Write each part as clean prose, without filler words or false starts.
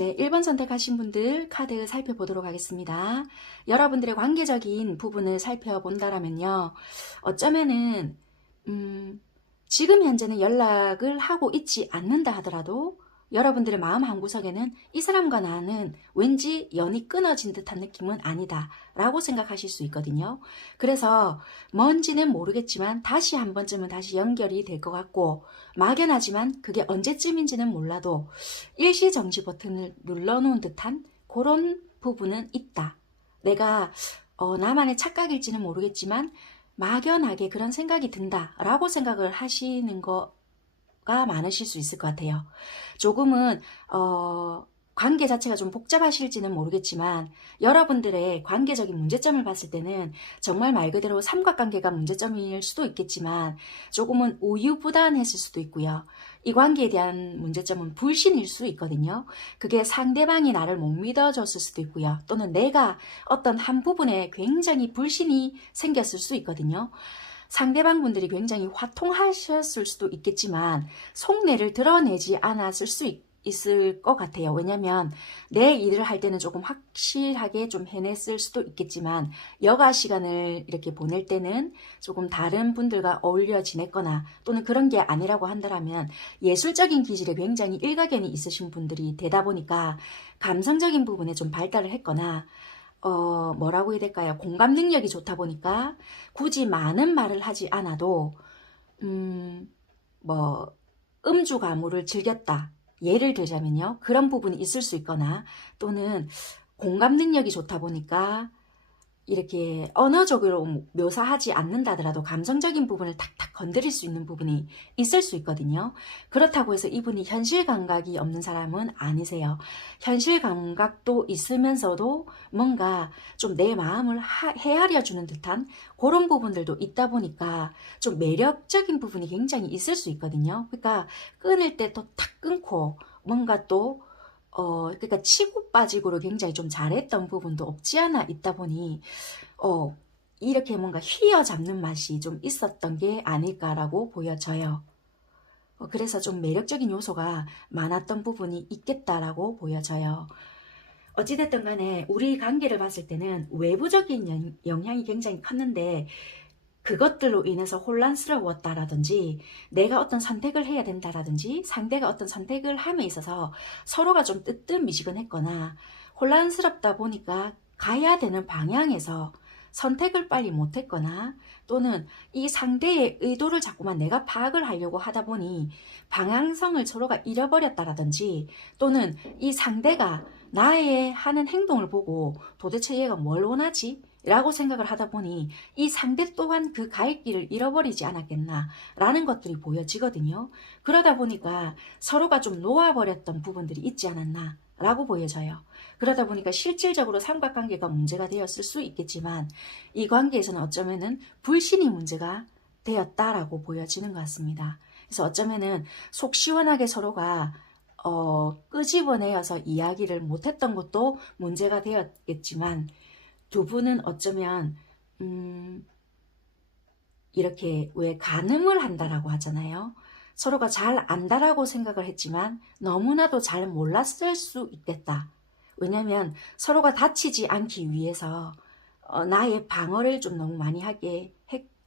네, 1번 선택하신 분들 카드 살펴보도록 하겠습니다. 여러분들의 관계적인 부분을 살펴본다라면요. 어쩌면은 지금 현재는 연락을 하고 있지 않는다 하더라도 여러분들의 마음 한구석에는 이 사람과 나는 왠지 연이 끊어진 듯한 느낌은 아니다 라고 생각하실 수 있거든요. 그래서 뭔지는 모르겠지만 다시 한 번쯤은 다시 연결이 될 것 같고, 막연하지만 그게 언제쯤인지는 몰라도 일시정지 버튼을 눌러놓은 듯한 그런 부분은 있다. 내가 나만의 착각일지는 모르겠지만 막연하게 그런 생각이 든다 라고 생각을 하시는 거가 많으실 수 있을 것 같아요. 조금은 관계 자체가 좀 복잡하실지는 모르겠지만 여러분들의 관계적인 문제점을 봤을 때는 정말 말 그대로 삼각관계가 문제점일 수도 있겠지만 조금은 우유부단했을 수도 있고요. 이 관계에 대한 문제점은 불신일 수 있거든요. 그게 상대방이 나를 못 믿어줬을 수도 있고요. 또는 내가 어떤 한 부분에 굉장히 불신이 생겼을 수 있거든요. 상대방 분들이 굉장히 화통하셨을 수도 있겠지만 속내를 드러내지 않았을 수 있을 것 같아요. 왜냐면 내 일을 할 때는 조금 확실하게 좀 해냈을 수도 있겠지만 여가 시간을 이렇게 보낼 때는 조금 다른 분들과 어울려 지냈거나 또는 그런 게 아니라고 한다면 예술적인 기질에 굉장히 일가견이 있으신 분들이 되다 보니까 감성적인 부분에 좀 발달을 했거나 뭐라고 해야 될까요? 공감 능력이 좋다 보니까 굳이 많은 말을 하지 않아도 음주 가무를 즐겼다. 예를 들자면요. 그런 부분이 있을 수 있거나 또는 공감 능력이 좋다 보니까 이렇게 언어적으로 묘사하지 않는다더라도 감성적인 부분을 탁탁 건드릴 수 있는 부분이 있을 수 있거든요. 그렇다고 해서 이분이 현실 감각이 없는 사람은 아니세요. 현실 감각도 있으면서도 뭔가 좀 내 마음을 헤아려 주는 듯한 그런 부분들도 있다 보니까 좀 매력적인 부분이 굉장히 있을 수 있거든요. 그러니까 끊을 때 또 탁 끊고 뭔가 또 그러니까 치고 빠지고로 굉장히 좀 잘했던 부분도 없지 않아 있다 보니, 이렇게 뭔가 휘어잡는 맛이 좀 있었던 게 아닐까라고 보여져요. 그래서 좀 매력적인 요소가 많았던 부분이 있겠다라고 보여져요. 어찌됐든 간에 우리 관계를 봤을 때는 외부적인 영향이 굉장히 컸는데 그것들로 인해서 혼란스러웠다라든지 내가 어떤 선택을 해야 된다라든지 상대가 어떤 선택을 함에 있어서 서로가 좀 뜨뜻미지근했거나 혼란스럽다 보니까 가야 되는 방향에서 선택을 빨리 못했거나 또는 이 상대의 의도를 자꾸만 내가 파악을 하려고 하다 보니 방향성을 서로가 잃어버렸다라든지 또는 이 상대가 나의 하는 행동을 보고 도대체 얘가 뭘 원하지? 라고 생각을 하다 보니 이 상대 또한 그 갈 길을 잃어버리지 않았겠나 라는 것들이 보여지거든요. 그러다 보니까 서로가 좀 놓아버렸던 부분들이 있지 않았나 라고 보여져요. 그러다 보니까 실질적으로 삼각관계가 문제가 되었을 수 있겠지만 이 관계에서는 어쩌면은 불신이 문제가 되었다라고 보여지는 것 같습니다. 그래서 어쩌면은 속 시원하게 서로가 끄집어내어서 이야기를 못했던 것도 문제가 되었겠지만 두 분은 어쩌면 이렇게 왜 가늠을 한다라고 하잖아요. 서로가 잘 안다라고 생각을 했지만 너무나도 잘 몰랐을 수 있겠다. 왜냐하면 서로가 다치지 않기 위해서 나의 방어를 좀 너무 많이 하게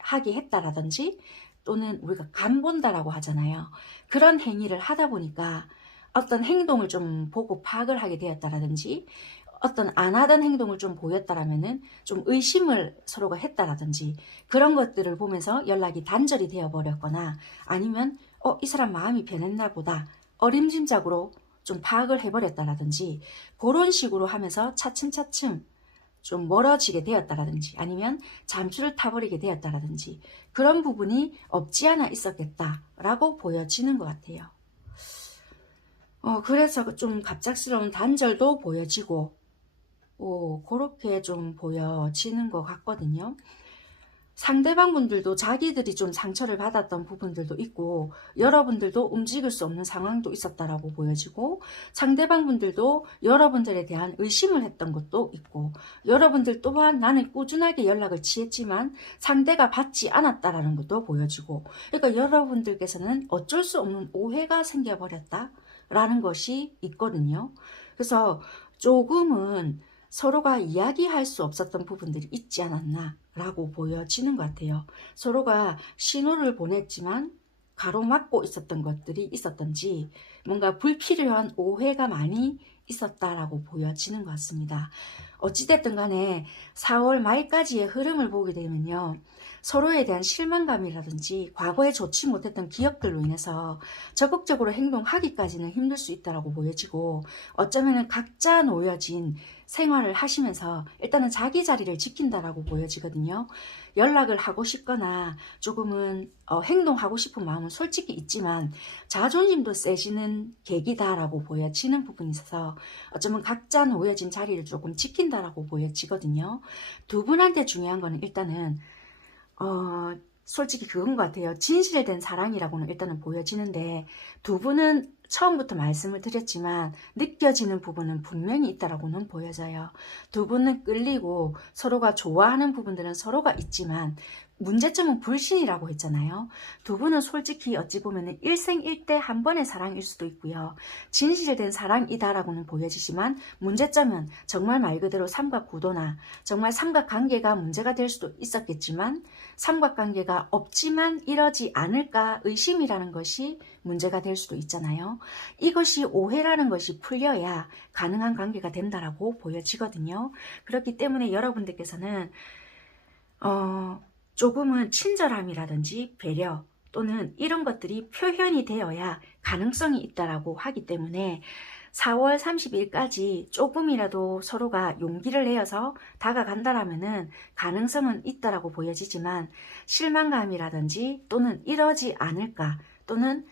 했다라든지 또는 우리가 간본다라고 하잖아요. 그런 행위를 하다 보니까 어떤 행동을 좀 보고 파악을 하게 되었다라든지 어떤 안 하던 행동을 좀 보였다라면은 좀 의심을 서로가 했다라든지 그런 것들을 보면서 연락이 단절이 되어 버렸거나 아니면 이 사람 마음이 변했나 보다 어림짐작으로 좀 파악을 해버렸다라든지 그런 식으로 하면서 차츰차츰 좀 멀어지게 되었다라든지 아니면 잠수를 타버리게 되었다라든지 그런 부분이 없지 않아 있었겠다라고 보여지는 것 같아요. 그래서 좀 갑작스러운 단절도 보여지고 그렇게 좀 보여지는 것 같거든요. 상대방 분들도 자기들이 좀 상처를 받았던 부분들도 있고 여러분들도 움직일 수 없는 상황도 있었다라고 보여지고 상대방 분들도 여러분들에 대한 의심을 했던 것도 있고 여러분들 또한 나는 꾸준하게 연락을 취했지만 상대가 받지 않았다라는 것도 보여지고 그러니까 여러분들께서는 어쩔 수 없는 오해가 생겨버렸다 라는 것이 있거든요. 그래서 조금은 서로가 이야기할 수 없었던 부분들이 있지 않았나 라고 보여지는 것 같아요. 서로가 신호를 보냈지만 가로막고 있었던 것들이 있었던지 뭔가 불필요한 오해가 많이 있었다라고 보여지는 것 같습니다. 어찌됐든 간에 4월 말까지의 흐름을 보게 되면요. 서로에 대한 실망감이라든지 과거에 좋지 못했던 기억들로 인해서 적극적으로 행동하기까지는 힘들 수 있다고 보여지고, 어쩌면 각자 놓여진 생활을 하시면서 일단은 자기 자리를 지킨다라고 보여지거든요. 연락을 하고 싶거나 조금은 행동하고 싶은 마음은 솔직히 있지만 자존심도 세지는 계기다라고 보여지는 부분이 있어서 어쩌면 각자 놓여진 자리를 조금 지킨다라고 보여지거든요. 두 분한테 중요한 거는 일단은 솔직히 그건 것 같아요. 진실된 사랑이라고는 일단은 보여지는데, 두 분은 처음부터 말씀을 드렸지만 느껴지는 부분은 분명히 있다라고는 보여져요. 두 분은 끌리고 서로가 좋아하는 부분들은 서로가 있지만 문제점은 불신이라고 했잖아요. 두 분은 솔직히 어찌 보면 일생일대 한 번의 사랑일 수도 있고요. 진실된 사랑이다라고는 보여지지만 문제점은 정말 말 그대로 삼각구도나 정말 삼각관계가 문제가 될 수도 있었겠지만, 삼각관계가 없지만 이러지 않을까 의심이라는 것이 문제가 될 수도 있잖아요. 이것이 오해라는 것이 풀려야 가능한 관계가 된다라고 보여지거든요. 그렇기 때문에 여러분들께서는 조금은 친절함이라든지 배려 또는 이런 것들이 표현이 되어야 가능성이 있다라고 하기 때문에 4월 30일까지 조금이라도 서로가 용기를 내어서 다가간다라면은 가능성은 있다라고 보여지지만, 실망감이라든지 또는 이러지 않을까 또는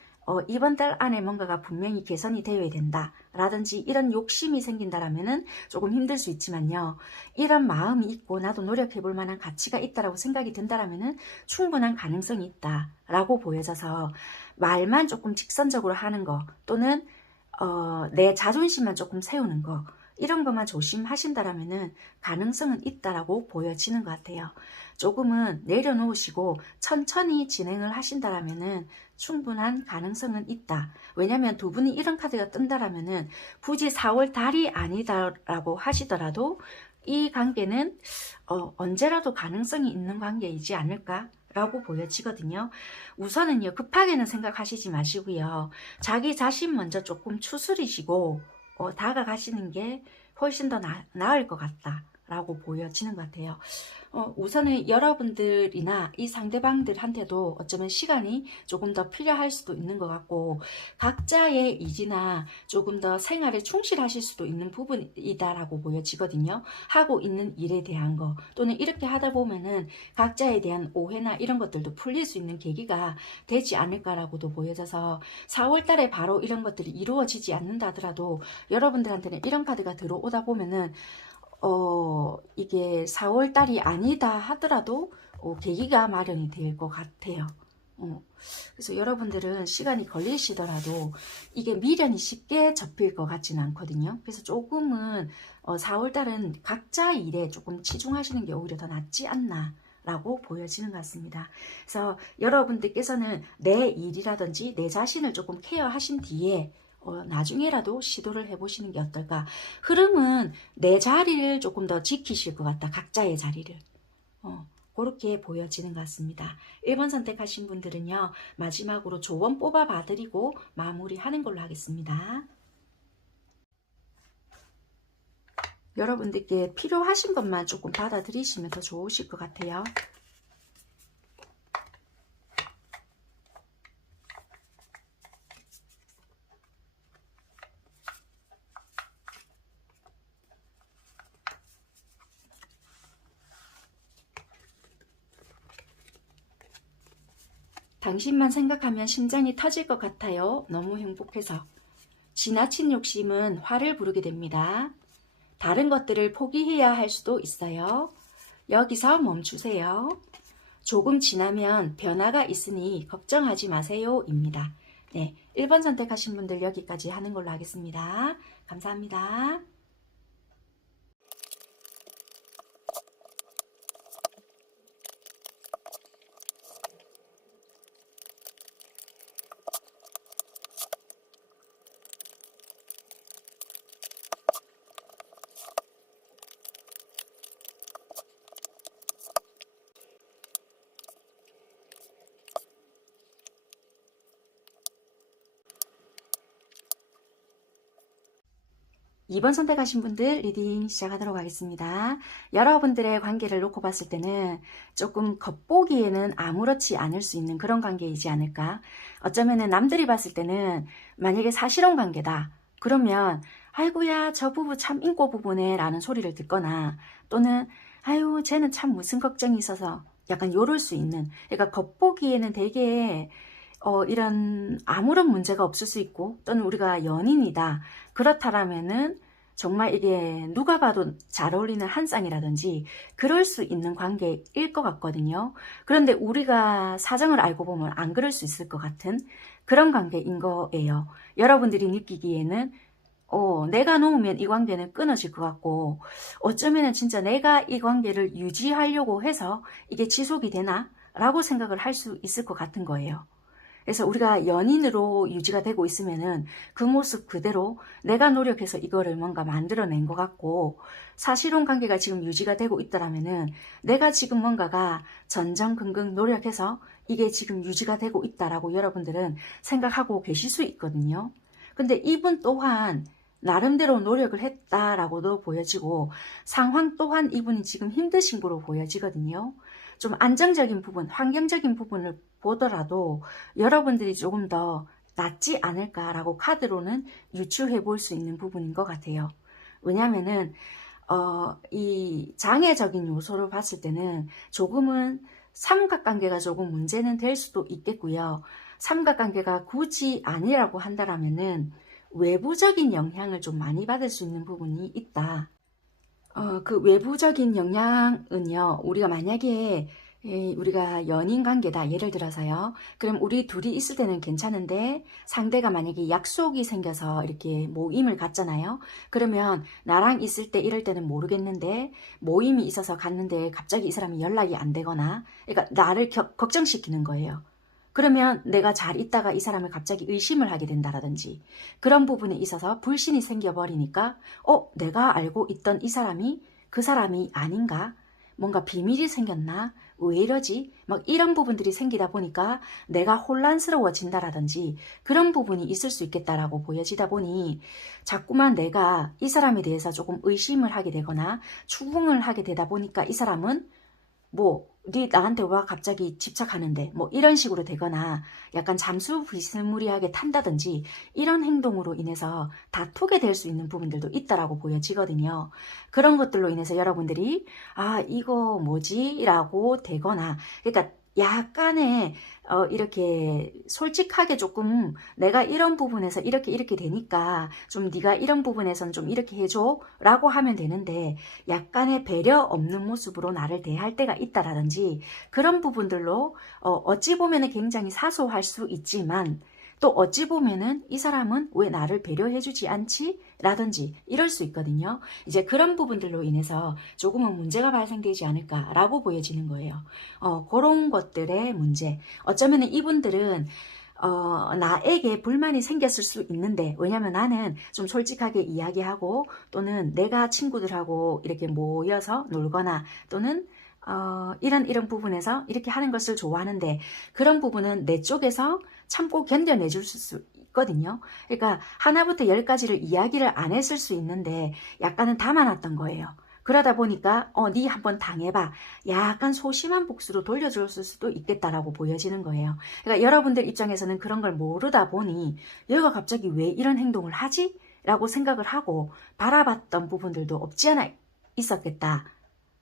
이번 달 안에 뭔가가 분명히 개선이 되어야 된다 라든지 이런 욕심이 생긴다라면은 조금 힘들 수 있지만요. 이런 마음이 있고 나도 노력해 볼 만한 가치가 있다라고 생각이 든다라면은 충분한 가능성이 있다라고 보여져서, 말만 조금 직선적으로 하는 거 또는 내 자존심만 조금 세우는 거, 이런 것만 조심하신다라면은 가능성은 있다라고 보여지는 것 같아요. 조금은 내려놓으시고 천천히 진행을 하신다라면은 충분한 가능성은 있다. 왜냐하면 두 분이 이런 카드가 뜬다라면은 굳이 4월 달이 아니다라고 하시더라도 이 관계는 언제라도 가능성이 있는 관계이지 않을까? 라고 보여지거든요. 우선은요, 급하게는 생각하시지 마시고요. 자기 자신 먼저 조금 추스리시고 다가가시는 게 훨씬 더 나을 것 같다 라고 보여지는 것 같아요. 우선은 여러분들이나 이 상대방들한테도 어쩌면 시간이 조금 더 필요할 수도 있는 것 같고, 각자의 의지나 조금 더 생활에 충실하실 수도 있는 부분이다라고 보여지거든요. 하고 있는 일에 대한 거 또는 이렇게 하다 보면은 각자에 대한 오해나 이런 것들도 풀릴 수 있는 계기가 되지 않을까라고도 보여져서, 4월 달에 바로 이런 것들이 이루어지지 않는다 하더라도 여러분들한테는 이런 카드가 들어오다 보면은 이게 4월 달이 아니다 하더라도 계기가 마련이 될 것 같아요. 그래서 여러분들은 시간이 걸리시더라도 이게 미련이 쉽게 접힐 것 같지는 않거든요. 그래서 조금은 4월 달은 각자 일에 조금 치중하시는 게 오히려 더 낫지 않나 라고 보여지는 것 같습니다. 그래서 여러분들께서는 내 일이라든지 내 자신을 조금 케어하신 뒤에 나중에라도 시도를 해보시는 게 어떨까. 흐름은 내 자리를 조금 더 지키실 것 같다. 각자의 자리를. 그렇게 보여지는 것 같습니다. 1번 선택하신 분들은요, 마지막으로 조언 뽑아 봐드리고 마무리하는 걸로 하겠습니다. 여러분들께 필요하신 것만 조금 받아들이시면 더 좋으실 것 같아요. 당신만 생각하면 심장이 터질 것 같아요. 너무 행복해서. 지나친 욕심은 화를 부르게 됩니다. 다른 것들을 포기해야 할 수도 있어요. 여기서 멈추세요. 조금 지나면 변화가 있으니 걱정하지 마세요 입니다. 네, 1번 선택하신 분들 여기까지 하는 걸로 하겠습니다. 감사합니다. 2번 선택하신 분들 리딩 시작하도록 하겠습니다. 여러분들의 관계를 놓고 봤을 때는 조금 겉보기에는 아무렇지 않을 수 있는 그런 관계이지 않을까. 어쩌면은 남들이 봤을 때는 만약에 사실혼 관계다. 그러면 아이고야 저 부부 참 인고 부부네 라는 소리를 듣거나 또는 아유 쟤는 참 무슨 걱정이 있어서 약간 요럴 수 있는, 그러니까 겉보기에는 되게 이런 아무런 문제가 없을 수 있고 또는 우리가 연인이다 그렇다라면은 정말 이게 누가 봐도 잘 어울리는 한 쌍이라든지 그럴 수 있는 관계일 것 같거든요. 그런데 우리가 사정을 알고 보면 안 그럴 수 있을 것 같은 그런 관계인 거예요. 여러분들이 느끼기에는 내가 놓으면 이 관계는 끊어질 것 같고 어쩌면 진짜 내가 이 관계를 유지하려고 해서 이게 지속이 되나? 라고 생각을 할 수 있을 것 같은 거예요. 그래서 우리가 연인으로 유지가 되고 있으면은 그 모습 그대로 내가 노력해서 이거를 뭔가 만들어낸 것 같고, 사실혼 관계가 지금 유지가 되고 있더라면은 내가 지금 뭔가가 전전긍긍 노력해서 이게 지금 유지가 되고 있다라고 여러분들은 생각하고 계실 수 있거든요. 근데 이분 또한 나름대로 노력을 했다라고도 보여지고 상황 또한 이분이 지금 힘드신 거로 보여지거든요. 좀 안정적인 부분, 환경적인 부분을 보더라도 여러분들이 조금 더 낫지 않을까라고 카드로는 유추해 볼 수 있는 부분인 것 같아요. 왜냐하면은 이 장애적인 요소로 봤을 때는 조금은 삼각관계가 조금 문제는 될 수도 있겠고요. 삼각관계가 굳이 아니라고 한다라면은 외부적인 영향을 좀 많이 받을 수 있는 부분이 있다. 그 외부적인 영향은요, 우리가 만약에 우리가 연인 관계다 예를 들어서요, 그럼 우리 둘이 있을 때는 괜찮은데 상대가 만약에 약속이 생겨서 이렇게 모임을 갖잖아요. 그러면 나랑 있을 때 이럴 때는 모르겠는데 모임이 있어서 갔는데 갑자기 이 사람이 연락이 안 되거나, 그러니까 나를 걱정시키는 거예요. 그러면 내가 잘 있다가 이 사람을 갑자기 의심을 하게 된다라든지 그런 부분에 있어서 불신이 생겨버리니까 내가 알고 있던 이 사람이 그 사람이 아닌가? 뭔가 비밀이 생겼나? 왜 이러지? 막 이런 부분들이 생기다 보니까 내가 혼란스러워진다라든지 그런 부분이 있을 수 있겠다라고 보여지다 보니 자꾸만 내가 이 사람에 대해서 조금 의심을 하게 되거나 추궁을 하게 되다 보니까 이 사람은 네 나한테 와 갑자기 집착하는데 이런 식으로 되거나 약간 잠수 비스무리하게 탄다든지 이런 행동으로 인해서 다투게 될 수 있는 부분들도 있다라고 보여지거든요. 그런 것들로 인해서 여러분들이 이거 뭐지? 라고 되거나, 그러니까 약간의 이렇게 솔직하게 조금 내가 이런 부분에서 이렇게 되니까 좀 네가 이런 부분에선 좀 이렇게 해줘 라고 하면 되는데 약간의 배려 없는 모습으로 나를 대할 때가 있다라든지 그런 부분들로 어찌 보면 굉장히 사소할 수 있지만 또 어찌 보면은 이 사람은 왜 나를 배려해주지 않지? 라든지 이럴 수 있거든요. 이제 그런 부분들로 인해서 조금은 문제가 발생되지 않을까라고 보여지는 거예요. 그런 것들의 문제. 어쩌면 이분들은 나에게 불만이 생겼을 수 있는데, 왜냐면 나는 좀 솔직하게 이야기하고 또는 내가 친구들하고 이렇게 모여서 놀거나 또는 이런 부분에서 이렇게 하는 것을 좋아하는데 그런 부분은 내 쪽에서 참고 견뎌내줄 수 있거든요. 그러니까 하나부터 10가지를 이야기를 안 했을 수 있는데 약간은 담아놨던 거예요. 그러다 보니까 네 한번 당해봐. 약간 소심한 복수로 돌려줬을 수도 있겠다라고 보여지는 거예요. 그러니까 여러분들 입장에서는 그런 걸 모르다 보니 얘가 갑자기 왜 이런 행동을 하지? 라고 생각을 하고 바라봤던 부분들도 없지 않아 있었겠다.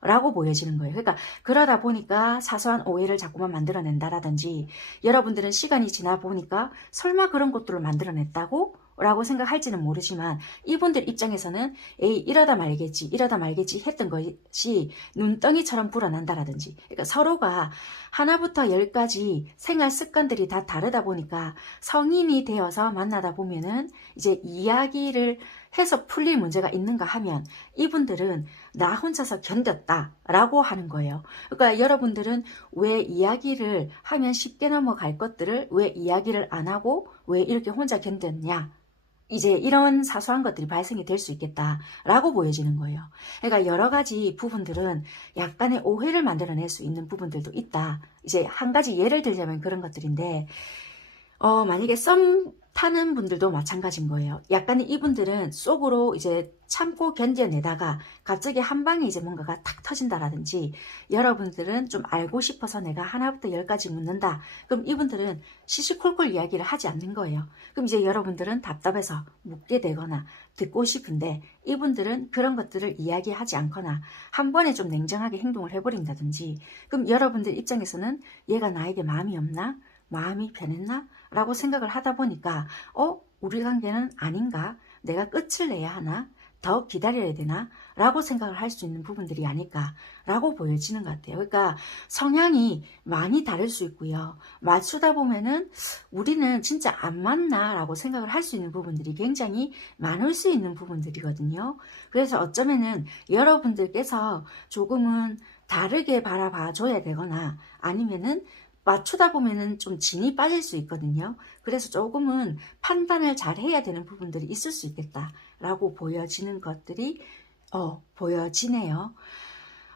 라고 보여지는 거예요. 그러니까 그러다 보니까 사소한 오해를 자꾸만 만들어낸다라든지 여러분들은 시간이 지나 보니까 설마 그런 것들을 만들어냈다고? 라고 생각할지는 모르지만 이분들 입장에서는 에이 이러다 말겠지 했던 것이 눈덩이처럼 불어난다라든지, 그러니까 서로가 하나부터 10가지 생활 습관들이 다 다르다 보니까 성인이 되어서 만나다 보면은 이제 이야기를 해서 풀릴 문제가 있는가 하면 이분들은 나 혼자서 견뎠다 라고 하는 거예요. 그러니까 여러분들은 왜 이야기를 하면 쉽게 넘어갈 것들을 왜 이야기를 안 하고 왜 이렇게 혼자 견뎠냐, 이제 이런 사소한 것들이 발생이 될 수 있겠다라고 보여지는 거예요. 그러니까 여러 가지 부분들은 약간의 오해를 만들어낼 수 있는 부분들도 있다. 이제 한 가지 예를 들자면 그런 것들인데 만약에 썸 타는 분들도 마찬가지인 거예요. 약간 이분들은 속으로 이제 참고 견뎌내다가 갑자기 한 방에 이제 뭔가가 탁 터진다라든지, 여러분들은 좀 알고 싶어서 내가 하나부터 열까지 묻는다. 그럼 이분들은 시시콜콜 이야기를 하지 않는 거예요. 그럼 이제 여러분들은 답답해서 묻게 되거나 듣고 싶은데, 이분들은 그런 것들을 이야기하지 않거나 한 번에 좀 냉정하게 행동을 해버린다든지, 그럼 여러분들 입장에서는 얘가 나에게 마음이 없나? 마음이 변했나? 라고 생각을 하다 보니까 우리 관계는 아닌가? 내가 끝을 내야 하나? 더 기다려야 되나? 라고 생각을 할 수 있는 부분들이 아닐까 라고 보여지는 것 같아요. 그러니까 성향이 많이 다를 수 있고요. 맞추다 보면은 우리는 진짜 안 맞나? 라고 생각을 할 수 있는 부분들이 굉장히 많을 수 있는 부분들이거든요. 그래서 어쩌면은 여러분들께서 조금은 다르게 바라봐 줘야 되거나, 아니면은 맞추다 보면은 좀 진이 빠질 수 있거든요. 그래서 조금은 판단을 잘 해야 되는 부분들이 있을 수 있겠다라고 보여지는 것들이 보여지네요.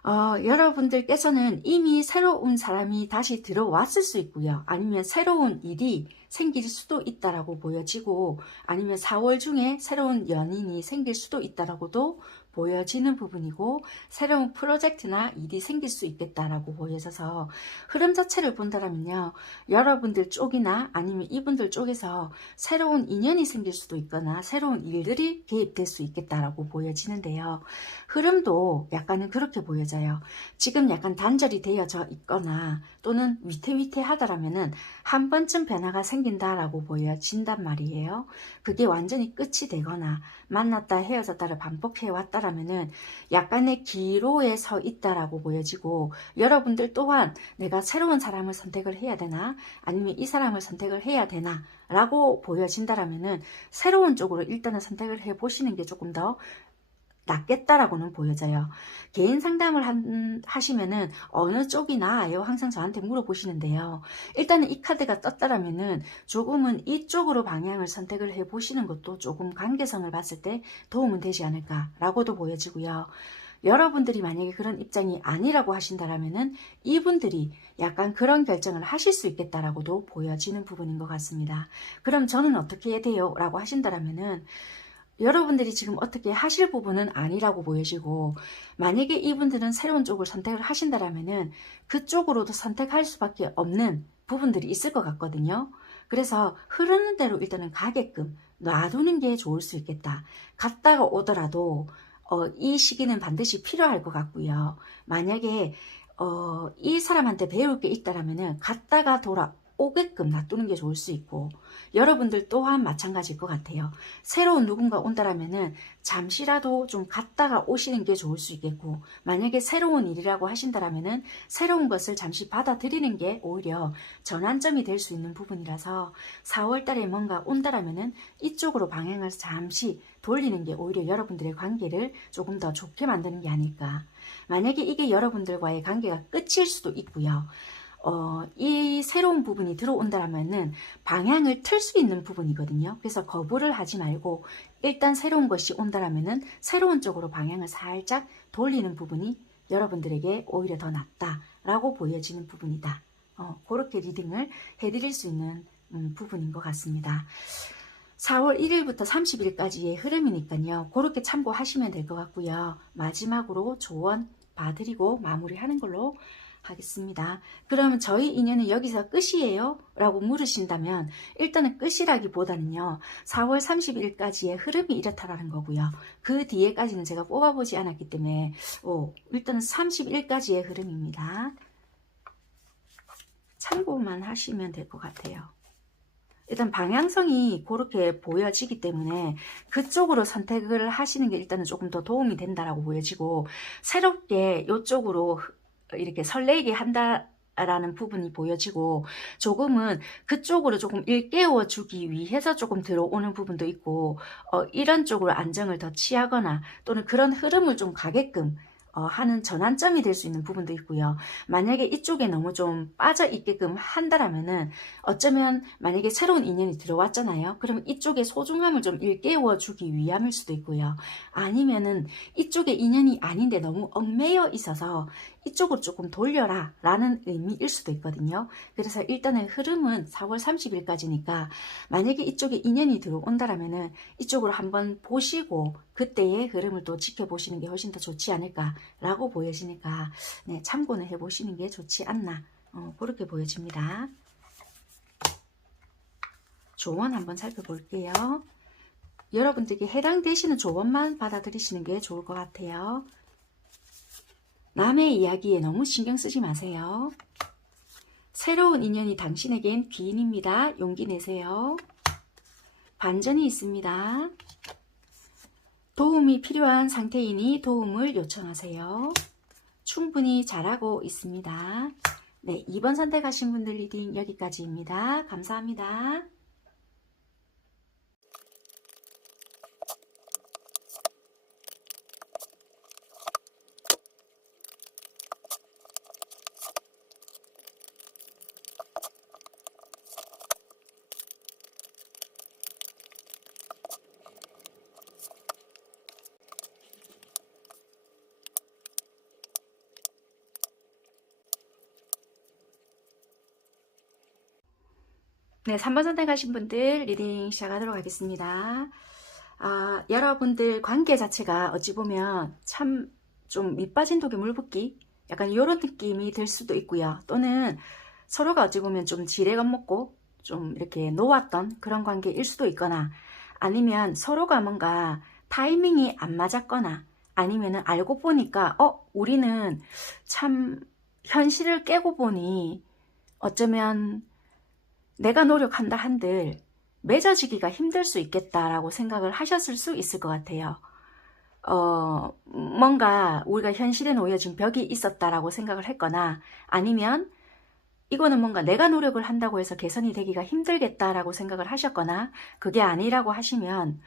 여러분들께서는 이미 새로운 사람이 다시 들어왔을 수 있고요. 아니면 새로운 일이 생길 수도 있다라고 보여지고, 아니면 4월 중에 새로운 연인이 생길 수도 있다라고도 보여지는 부분이고, 새로운 프로젝트나 일이 생길 수 있겠다라고 보여져서, 흐름 자체를 본다면요, 여러분들 쪽이나 아니면 이분들 쪽에서 새로운 인연이 생길 수도 있거나 새로운 일들이 개입될 수 있겠다라고 보여지는데요. 흐름도 약간은 그렇게 보여져요. 지금 약간 단절이 되어져 있거나 또는 위태위태하다라면은 한 번쯤 변화가 생긴다라고 보여진단 말이에요. 그게 완전히 끝이 되거나 만났다 헤어졌다를 반복해 왔다라면은 약간의 기로에 서 있다라고 보여지고, 여러분들 또한 내가 새로운 사람을 선택을 해야 되나, 아니면 이 사람을 선택을 해야 되나 라고 보여진다라면은 새로운 쪽으로 일단은 선택을 해 보시는 게 조금 더 낫겠다라고는 보여져요. 개인 상담을 하시면은 어느 쪽이 나아요? 항상 저한테 물어보시는데요. 일단은 이 카드가 떴다라면은 조금은 이쪽으로 방향을 선택을 해 보시는 것도 조금 관계성을 봤을 때 도움은 되지 않을까라고도 보여지고요. 여러분들이 만약에 그런 입장이 아니라고 하신다라면은 이분들이 약간 그런 결정을 하실 수 있겠다라고도 보여지는 부분인 것 같습니다. 그럼 저는 어떻게 해야 돼요? 라고 하신다라면은 여러분들이 지금 어떻게 하실 부분은 아니라고 보여지고, 만약에 이분들은 새로운 쪽을 선택을 하신다라면은 그쪽으로도 선택할 수밖에 없는 부분들이 있을 것 같거든요. 그래서 흐르는 대로 일단은 가게끔 놔두는 게 좋을 수 있겠다. 갔다가 오더라도 이 시기는 반드시 필요할 것 같고요. 만약에 이 사람한테 배울 게 있다라면은 갔다가 돌아오게끔 놔두는 게 좋을 수 있고, 여러분들 또한 마찬가지일 것 같아요. 새로운 누군가 온다라면은 잠시라도 좀 갔다가 오시는 게 좋을 수 있겠고, 만약에 새로운 일이라고 하신다라면은 새로운 것을 잠시 받아들이는 게 오히려 전환점이 될 수 있는 부분이라서 4월 달에 뭔가 온다라면은 이쪽으로 방향을 잠시 돌리는 게 오히려 여러분들의 관계를 조금 더 좋게 만드는 게 아닐까. 만약에 이게 여러분들과의 관계가 끝일 수도 있고요. 이 새로운 부분이 들어온다면은 방향을 틀 수 있는 부분이거든요. 그래서 거부를 하지 말고 일단 새로운 것이 온다면은 새로운 쪽으로 방향을 살짝 돌리는 부분이 여러분들에게 오히려 더 낫다라고 보여지는 부분이다. 그렇게 리딩을 해드릴 수 있는 부분인 것 같습니다. 4월 1일부터 30일까지의 흐름이니까요. 그렇게 참고하시면 될 것 같고요. 마지막으로 조언 봐드리고 마무리하는 걸로 하겠습니다. 그러면 저희 인연은 여기서 끝이에요? 라고 물으신다면 일단은 끝이라기보다는요. 4월 30일까지의 흐름이 이렇다라는 거고요. 그 뒤에까지는 제가 뽑아보지 않았기 때문에 일단은 30일까지의 흐름입니다. 참고만 하시면 될 것 같아요. 일단 방향성이 그렇게 보여지기 때문에 그쪽으로 선택을 하시는 게 일단은 조금 더 도움이 된다라고 보여지고, 새롭게 이쪽으로 이렇게 설레게 한다라는 부분이 보여지고, 조금은 그쪽으로 조금 일깨워 주기 위해서 조금 들어오는 부분도 있고, 이런 쪽으로 안정을 더 취하거나 또는 그런 흐름을 좀 가게끔 하는 전환점이 될 수 있는 부분도 있고요. 만약에 이쪽에 너무 좀 빠져 있게끔 한다라면은 어쩌면 만약에 새로운 인연이 들어왔잖아요. 그러면 이쪽의 소중함을 좀 일깨워 주기 위함일 수도 있고요. 아니면은 이쪽에 인연이 아닌데 너무 얽매여 있어서 이쪽으로 조금 돌려라 라는 의미일 수도 있거든요. 그래서 일단은 흐름은 4월 30일까지니까 만약에 이쪽에 인연이 들어온다라면은 이쪽으로 한번 보시고 그때의 흐름을 또 지켜보시는 게 훨씬 더 좋지 않을까라고 보여지니까 네, 참고는 해보시는 게 좋지 않나 그렇게 보여집니다. 조언 한번 살펴볼게요. 여러분들께 해당되시는 조언만 받아들이시는 게 좋을 것 같아요. 남의 이야기에 너무 신경 쓰지 마세요. 새로운 인연이 당신에겐 귀인입니다. 용기 내세요. 반전이 있습니다. 도움이 필요한 상태이니 도움을 요청하세요. 충분히 잘하고 있습니다. 네, 2번 선택하신 분들 리딩 여기까지입니다. 감사합니다. 네, 3번 선택하신 분들 리딩 시작하도록 하겠습니다. 여러분들 관계 자체가 어찌 보면 참 좀 밑빠진 독에 물 붓기 약간 이런 느낌이 들 수도 있고요. 또는 서로가 어찌 보면 좀 지레 겁먹고 좀 이렇게 놓았던 그런 관계일 수도 있거나 아니면 서로가 뭔가 타이밍이 안 맞았거나 아니면은 알고 보니까 우리는 참 현실을 깨고 보니 어쩌면 내가 노력한다 한들 맺어지기가 힘들 수 있겠다라고 생각을 하셨을 수 있을 것 같아요. 뭔가 우리가 현실에 놓여진 벽이 있었다라고 생각을 했거나 아니면 이거는 뭔가 내가 노력을 한다고 해서 개선이 되기가 힘들겠다라고 생각을 하셨거나 그게 아니라고 하시면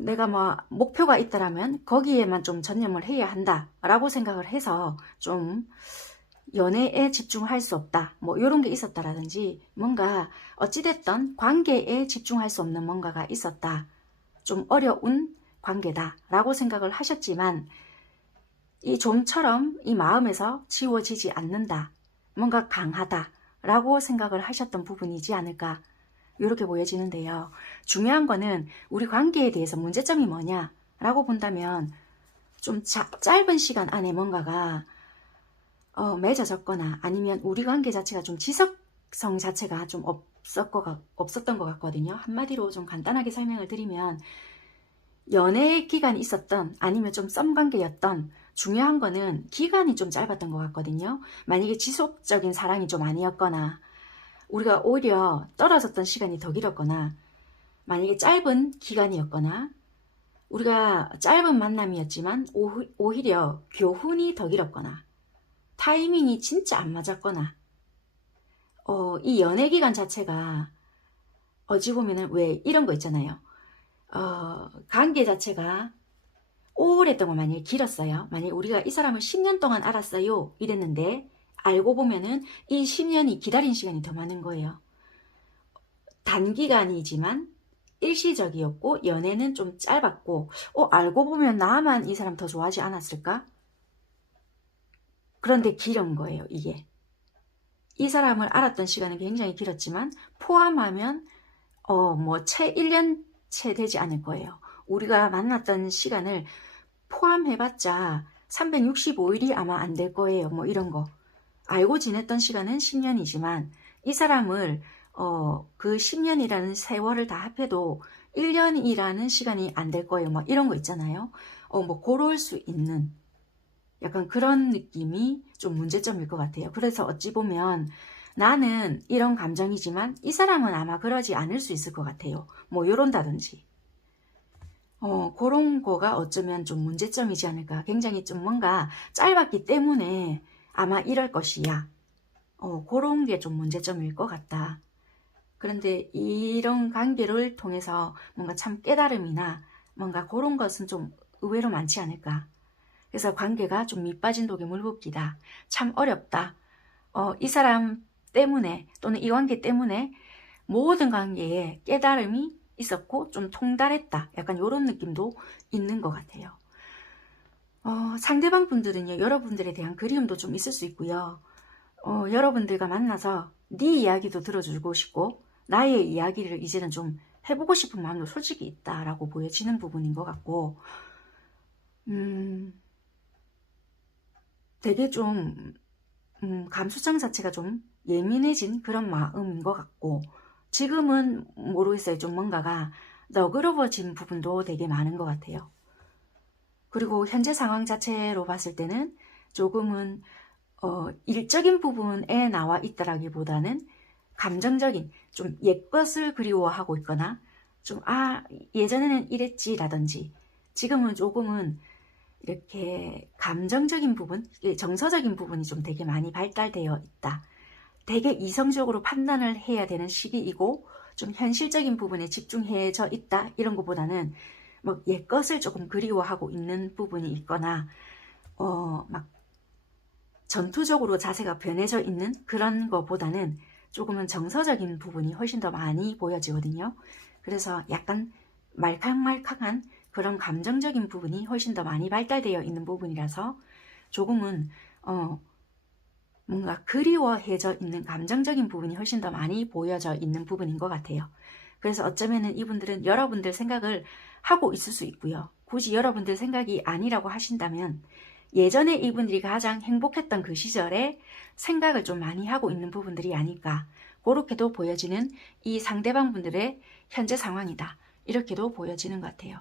내가 뭐 목표가 있다라면 거기에만 좀 전념을 해야 한다라고 생각을 해서 좀 연애에 집중할 수 없다 뭐 이런 게 있었다라든지 뭔가 어찌됐든 관계에 집중할 수 없는 뭔가가 있었다 좀 어려운 관계다 라고 생각을 하셨지만 이 좀처럼 이 마음에서 지워지지 않는다 뭔가 강하다 라고 생각을 하셨던 부분이지 않을까 이렇게 보여지는데요. 중요한 거는 우리 관계에 대해서 문제점이 뭐냐 라고 본다면 좀 짧은 시간 안에 뭔가가 맺어졌거나 아니면 우리 관계 자체가 좀 지속성 자체가 좀 없었던 것 같거든요. 한마디로 좀 간단하게 설명을 드리면 연애 기간이 있었던 아니면 좀 썸 관계였던 중요한 거는 기간이 좀 짧았던 것 같거든요. 만약에 지속적인 사랑이 좀 아니었거나 우리가 오히려 떨어졌던 시간이 더 길었거나 만약에 짧은 기간이었거나 우리가 짧은 만남이었지만 오히려 교훈이 더 길었거나 타이밍이 진짜 안 맞았거나 이 연애 기간 자체가 어찌 보면은 왜 이런 거 있잖아요. 관계 자체가 오랫동안 만약에 길었어요. 만약에 우리가 이 사람을 10년 동안 알았어요 이랬는데 알고 보면은 이 10년이 기다린 시간이 더 많은 거예요. 단기간이지만 일시적이었고 연애는 좀 짧았고 알고 보면 나만 이 사람 더 좋아하지 않았을까? 그런데 길은 거예요. 이게 이 사람을 알았던 시간은 굉장히 길었지만 포함하면 채 1년 채 되지 않을 거예요. 우리가 만났던 시간을 포함해봤자 365일이 아마 안 될 거예요. 뭐 이런 거 알고 지냈던 시간은 10년이지만 이 사람을 그 10년이라는 세월을 다 합해도 1년이라는 시간이 안 될 거예요. 뭐 이런 거 있잖아요. 뭐 그럴 수 있는 약간 그런 느낌이 좀 문제점일 것 같아요. 그래서 어찌 보면 나는 이런 감정이지만 이 사람은 아마 그러지 않을 수 있을 것 같아요. 뭐 이런다든지 그런 거가 어쩌면 좀 문제점이지 않을까. 굉장히 좀 뭔가 짧았기 때문에 아마 이럴 것이야. 그런 게 좀 문제점일 것 같다. 그런데 이런 관계를 통해서 뭔가 참 깨달음이나 뭔가 그런 것은 좀 의외로 많지 않을까. 그래서 관계가 좀 밑빠진 독에 물 붓기다. 참 어렵다. 이 사람 때문에 또는 이 관계 때문에 모든 관계에 깨달음이 있었고 좀 통달했다. 약간 이런 느낌도 있는 것 같아요. 상대방 분들은요, 여러분들에 대한 그리움도 좀 있을 수 있고요. 여러분들과 만나서 네 이야기도 들어주고 싶고 나의 이야기를 이제는 좀 해보고 싶은 마음도 솔직히 있다라고 보여지는 부분인 것 같고, 되게 좀 감수성 자체가 좀 예민해진 그런 마음인 것 같고, 지금은 모르겠어요. 좀 뭔가가 너그러워진 부분도 되게 많은 것 같아요. 그리고 현재 상황 자체로 봤을 때는 조금은 일적인 부분에 나와 있다라기보다는 감정적인 좀 옛것을 그리워하고 있거나 좀 예전에는 이랬지라든지 지금은 조금은 이렇게 감정적인 부분, 정서적인 부분이 좀 되게 많이 발달되어 있다. 되게 이성적으로 판단을 해야 되는 시기이고 좀 현실적인 부분에 집중해져 있다. 이런 것보다는 뭐 옛것을 조금 그리워하고 있는 부분이 있거나 막 전투적으로 자세가 변해져 있는 그런 것보다는 조금은 정서적인 부분이 훨씬 더 많이 보여지거든요. 그래서 약간 말캉말캉한 그런 감정적인 부분이 훨씬 더 많이 발달되어 있는 부분이라서 조금은 뭔가 그리워해져 있는 감정적인 부분이 훨씬 더 많이 보여져 있는 부분인 것 같아요. 그래서 어쩌면은 이분들은 여러분들 생각을 하고 있을 수 있고요. 굳이 여러분들 생각이 아니라고 하신다면 예전에 이분들이 가장 행복했던 그 시절에 생각을 좀 많이 하고 있는 부분들이 아닐까, 그렇게도 보여지는 이 상대방 분들의 현재 상황이다. 이렇게도 보여지는 것 같아요.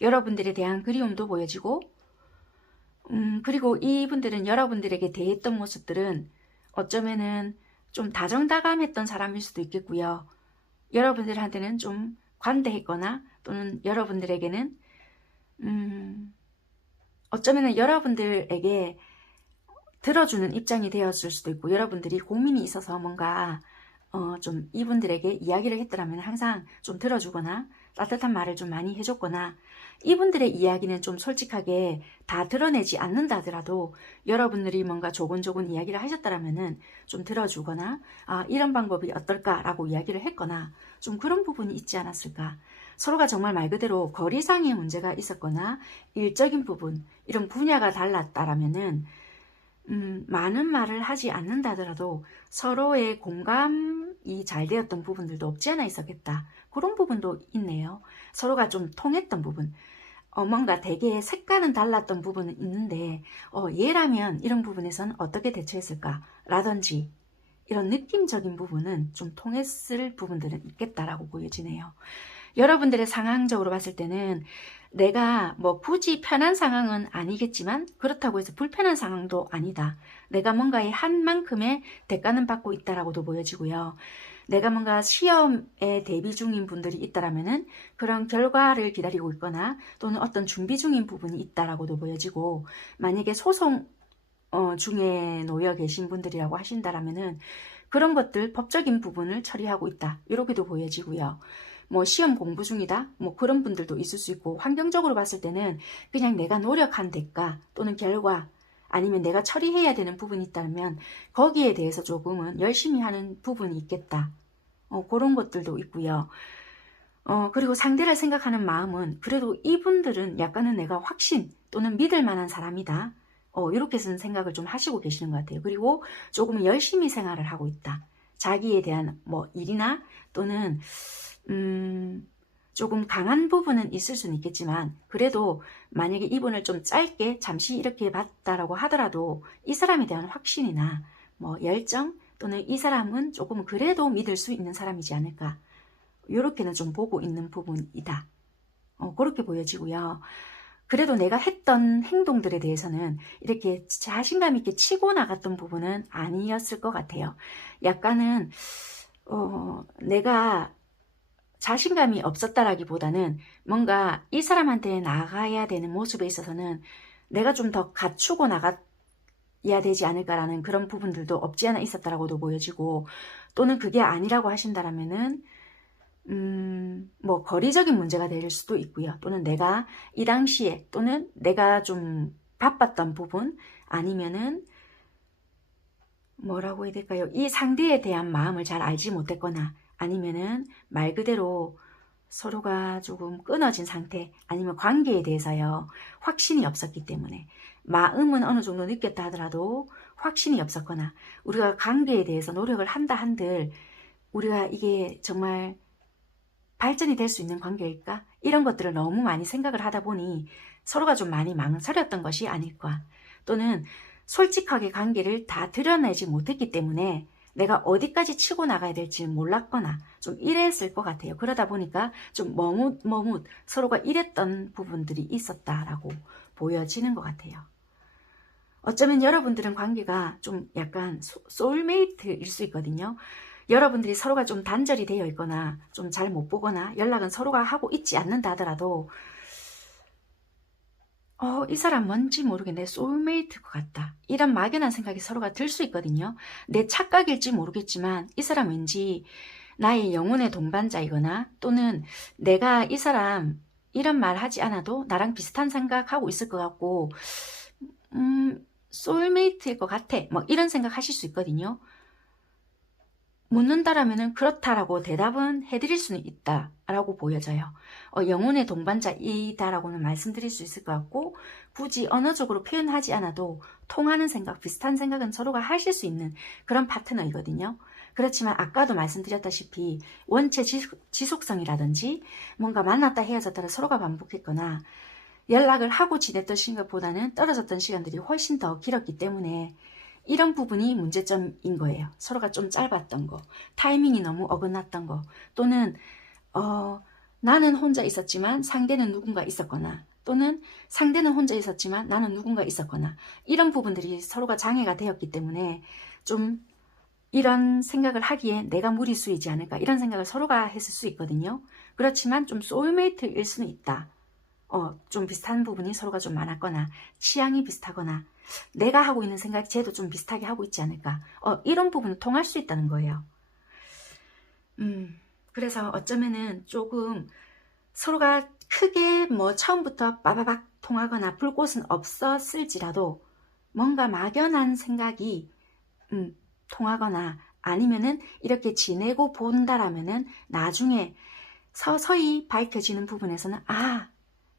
여러분들에 대한 그리움도 보여지고, 그리고 이분들은 여러분들에게 대했던 모습들은 어쩌면은 좀 다정다감했던 사람일 수도 있겠고요. 여러분들한테는 좀 관대했거나 또는 여러분들에게는 어쩌면은 여러분들에게 들어주는 입장이 되었을 수도 있고, 여러분들이 고민이 있어서 뭔가 좀 이분들에게 이야기를 했더라면 항상 좀 들어주거나 따뜻한 말을 좀 많이 해줬거나, 이분들의 이야기는 좀 솔직하게 다 드러내지 않는다 하더라도 여러분들이 뭔가 조곤조곤 이야기를 하셨더라면은 좀 들어주거나 이런 방법이 어떨까라고 이야기를 했거나 좀 그런 부분이 있지 않았을까. 서로가 정말 말 그대로 거리상의 문제가 있었거나 일적인 부분, 이런 분야가 달랐다라면은 많은 말을 하지 않는다 하더라도 서로의 공감이 잘 되었던 부분들도 없지 않아 있었겠다. 그런 부분도 있네요. 서로가 좀 통했던 부분. 뭔가 되게 색깔은 달랐던 부분은 있는데 얘라면 이런 부분에서는 어떻게 대처했을까? 라든지 이런 느낌적인 부분은 좀 통했을 부분들은 있겠다라고 보여지네요. 여러분들의 상황적으로 봤을 때는 내가 뭐 굳이 편한 상황은 아니겠지만 그렇다고 해서 불편한 상황도 아니다. 내가 뭔가에 한 만큼의 대가는 받고 있다라고도 보여지고요. 내가 뭔가 시험에 대비 중인 분들이 있다라면은 그런 결과를 기다리고 있거나 또는 어떤 준비 중인 부분이 있다라고도 보여지고, 만약에 소송 중에 놓여 계신 분들이라고 하신다라면은 그런 것들 법적인 부분을 처리하고 있다. 이렇게도 보여지고요. 뭐 시험 공부 중이다. 뭐 그런 분들도 있을 수 있고, 환경적으로 봤을 때는 그냥 내가 노력한 대가 또는 결과 아니면 내가 처리해야 되는 부분이 있다면 거기에 대해서 조금은 열심히 하는 부분이 있겠다. 그런 것들도 있고요. 그리고 상대를 생각하는 마음은 그래도 이분들은 약간은 내가 확신 또는 믿을 만한 사람이다. 이렇게 생각을 좀 하시고 계시는 것 같아요. 그리고 조금 열심히 생활을 하고 있다. 자기에 대한 뭐 일이나 또는 조금 강한 부분은 있을 수는 있겠지만 그래도 만약에 이분을 좀 짧게 잠시 이렇게 봤다라고 하더라도 이 사람에 대한 확신이나 뭐 열정 또는 이 사람은 조금 그래도 믿을 수 있는 사람이지 않을까, 이렇게는 좀 보고 있는 부분이다. 그렇게 보여지고요. 그래도 내가 했던 행동들에 대해서는 이렇게 자신감 있게 치고 나갔던 부분은 아니었을 것 같아요. 약간은 내가 자신감이 없었다라기보다는 뭔가 이 사람한테 나가야 되는 모습에 있어서는 내가 좀 더 갖추고 나가야 되지 않을까라는 그런 부분들도 없지 않아 있었다라고도 보여지고, 또는 그게 아니라고 하신다라면은 뭐 거리적인 문제가 될 수도 있고요. 또는 내가 이 당시에 또는 내가 좀 바빴던 부분, 아니면은 뭐라고 해야 될까요? 이 상대에 대한 마음을 잘 알지 못했거나, 아니면은 말 그대로 서로가 조금 끊어진 상태, 아니면 관계에 대해서요, 확신이 없었기 때문에, 마음은 어느 정도 느꼈다 하더라도 확신이 없었거나, 우리가 관계에 대해서 노력을 한다 한들 우리가 이게 정말 발전이 될 수 있는 관계일까? 이런 것들을 너무 많이 생각을 하다 보니 서로가 좀 많이 망설였던 것이 아닐까. 또는 솔직하게 관계를 다 드러내지 못했기 때문에 내가 어디까지 치고 나가야 될지 몰랐거나 좀 이랬을 것 같아요. 그러다 보니까 좀 머뭇 서로가 이랬던 부분들이 있었다라고 보여지는 것 같아요. 어쩌면 여러분들은 관계가 좀 약간 소울메이트일 수 있거든요. 여러분들이 서로가 좀 단절이 되어 있거나 좀 잘 못 보거나 연락은 서로가 하고 있지 않는다 하더라도 이 사람 뭔지 모르겠네, 소울메이트일 것 같다, 이런 막연한 생각이 서로가 들 수 있거든요. 내 착각일지 모르겠지만 이 사람 왠지 나의 영혼의 동반자이거나, 또는 내가 이 사람 이런 말 하지 않아도 나랑 비슷한 생각하고 있을 것 같고 소울메이트일 것 같아, 뭐 이런 생각 하실 수 있거든요. 묻는다라면 그렇다라고 대답은 해드릴 수는 있다라고 보여져요. 영혼의 동반자이다라고는 말씀드릴 수 있을 것 같고, 굳이 언어적으로 표현하지 않아도 통하는 생각, 비슷한 생각은 서로가 하실 수 있는 그런 파트너이거든요. 그렇지만 아까도 말씀드렸다시피 원체 지속성이라든지 뭔가 만났다 헤어졌다를 서로가 반복했거나 연락을 하고 지냈던 시간보다는 떨어졌던 시간들이 훨씬 더 길었기 때문에 이런 부분이 문제점인 거예요. 서로가 좀 짧았던 거, 타이밍이 너무 어긋났던 거, 또는 나는 혼자 있었지만 상대는 누군가 있었거나, 또는 상대는 혼자 있었지만 나는 누군가 있었거나, 이런 부분들이 서로가 장애가 되었기 때문에 좀 이런 생각을 하기에 내가 무리수이지 않을까, 이런 생각을 서로가 했을 수 있거든요. 그렇지만 좀 소울메이트일 수는 있다. 좀 비슷한 부분이 서로가 좀 많았거나, 취향이 비슷하거나, 내가 하고 있는 생각이 쟤도 좀 비슷하게 하고 있지 않을까, 이런 부분은 통할 수 있다는 거예요. 그래서 어쩌면은 조금 서로가 크게 뭐 처음부터 빠바박 통하거나 불꽃은 없었을지라도 뭔가 막연한 생각이 통하거나, 아니면은 이렇게 지내고 본다라면은 나중에 서서히 밝혀지는 부분에서는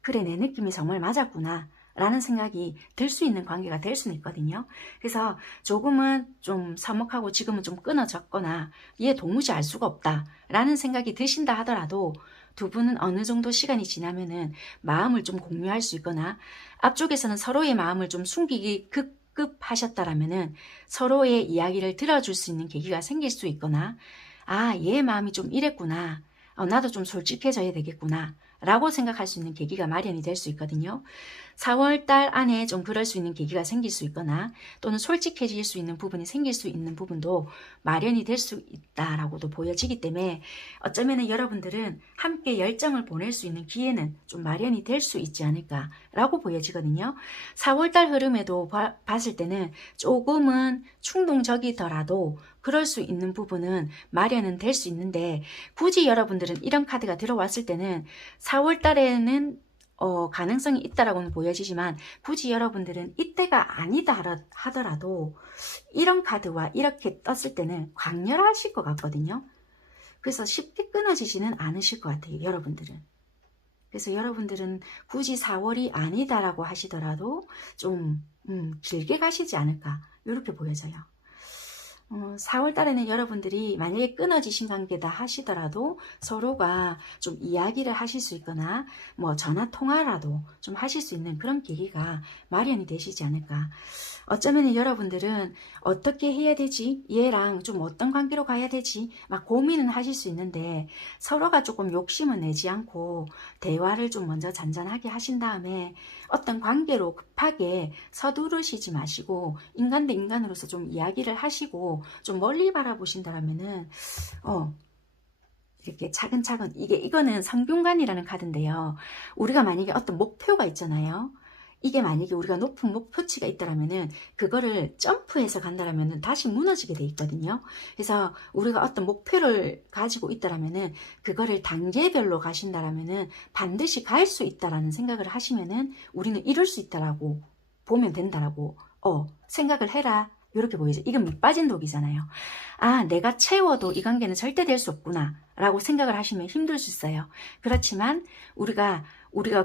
그래, 내 느낌이 정말 맞았구나 라는 생각이 들 수 있는 관계가 될 수는 있거든요. 그래서 조금은 좀 서먹하고 지금은 좀 끊어졌거나 얘 도무지 알 수가 없다 라는 생각이 드신다 하더라도 두 분은 어느 정도 시간이 지나면은 마음을 좀 공유할 수 있거나, 앞쪽에서는 서로의 마음을 좀 숨기기 급급하셨다라면은 서로의 이야기를 들어줄 수 있는 계기가 생길 수 있거나, 얘 마음이 좀 이랬구나, 나도 좀 솔직해져야 되겠구나 라고 생각할 수 있는 계기가 마련이 될 수 있거든요. 4월달 안에 좀 그럴 수 있는 계기가 생길 수 있거나, 또는 솔직해질 수 있는 부분이 생길 수 있는 부분도 마련이 될 수 있다라고도 보여지기 때문에 어쩌면 여러분들은 함께 열정을 보낼 수 있는 기회는 좀 마련이 될 수 있지 않을까라고 보여지거든요. 4월달 흐름에도 봤을 때는 조금은 충동적이더라도 그럴 수 있는 부분은 마련은 될 수 있는데, 굳이 여러분들은 이런 카드가 들어왔을 때는 4월달에는 가능성이 있다라고는 보여지지만, 굳이 여러분들은 이때가 아니다 하더라도 이런 카드와 이렇게 떴을 때는 강렬하실 것 같거든요. 그래서 쉽게 끊어지지는 않으실 것 같아요, 여러분들은. 그래서 여러분들은 굳이 4월이 아니다라고 하시더라도 좀 길게 가시지 않을까, 이렇게 보여져요. 4월 달에는 여러분들이 만약에 끊어지신 관계다 하시더라도 서로가 좀 이야기를 하실 수 있거나 뭐 전화 통화라도 좀 하실 수 있는 그런 계기가 마련이 되시지 않을까. 어쩌면 여러분들은 어떻게 해야 되지? 얘랑 좀 어떤 관계로 가야 되지? 막 고민은 하실 수 있는데, 서로가 조금 욕심은 내지 않고 대화를 좀 먼저 잔잔하게 하신 다음에 어떤 관계로 급하게 서두르시지 마시고 인간 대 인간으로서 좀 이야기를 하시고 좀 멀리 바라보신다면은 이렇게 차근차근, 이거는 성균관이라는 카드인데요. 우리가 만약에 어떤 목표가 있잖아요. 이게 만약에 우리가 높은 목표치가 있다라면은 그거를 점프해서 간다라면은 다시 무너지게 돼 있거든요. 그래서 우리가 어떤 목표를 가지고 있다라면은 그거를 단계별로 가신다라면은 반드시 갈 수 있다라는 생각을 하시면은 우리는 이룰 수 있다라고 보면 된다라고 생각을 해라. 이렇게 보이죠. 이건 밑 빠진 독이잖아요. 아, 내가 채워도 이 관계는 절대 될 수 없구나 라고 생각을 하시면 힘들 수 있어요. 그렇지만 우리가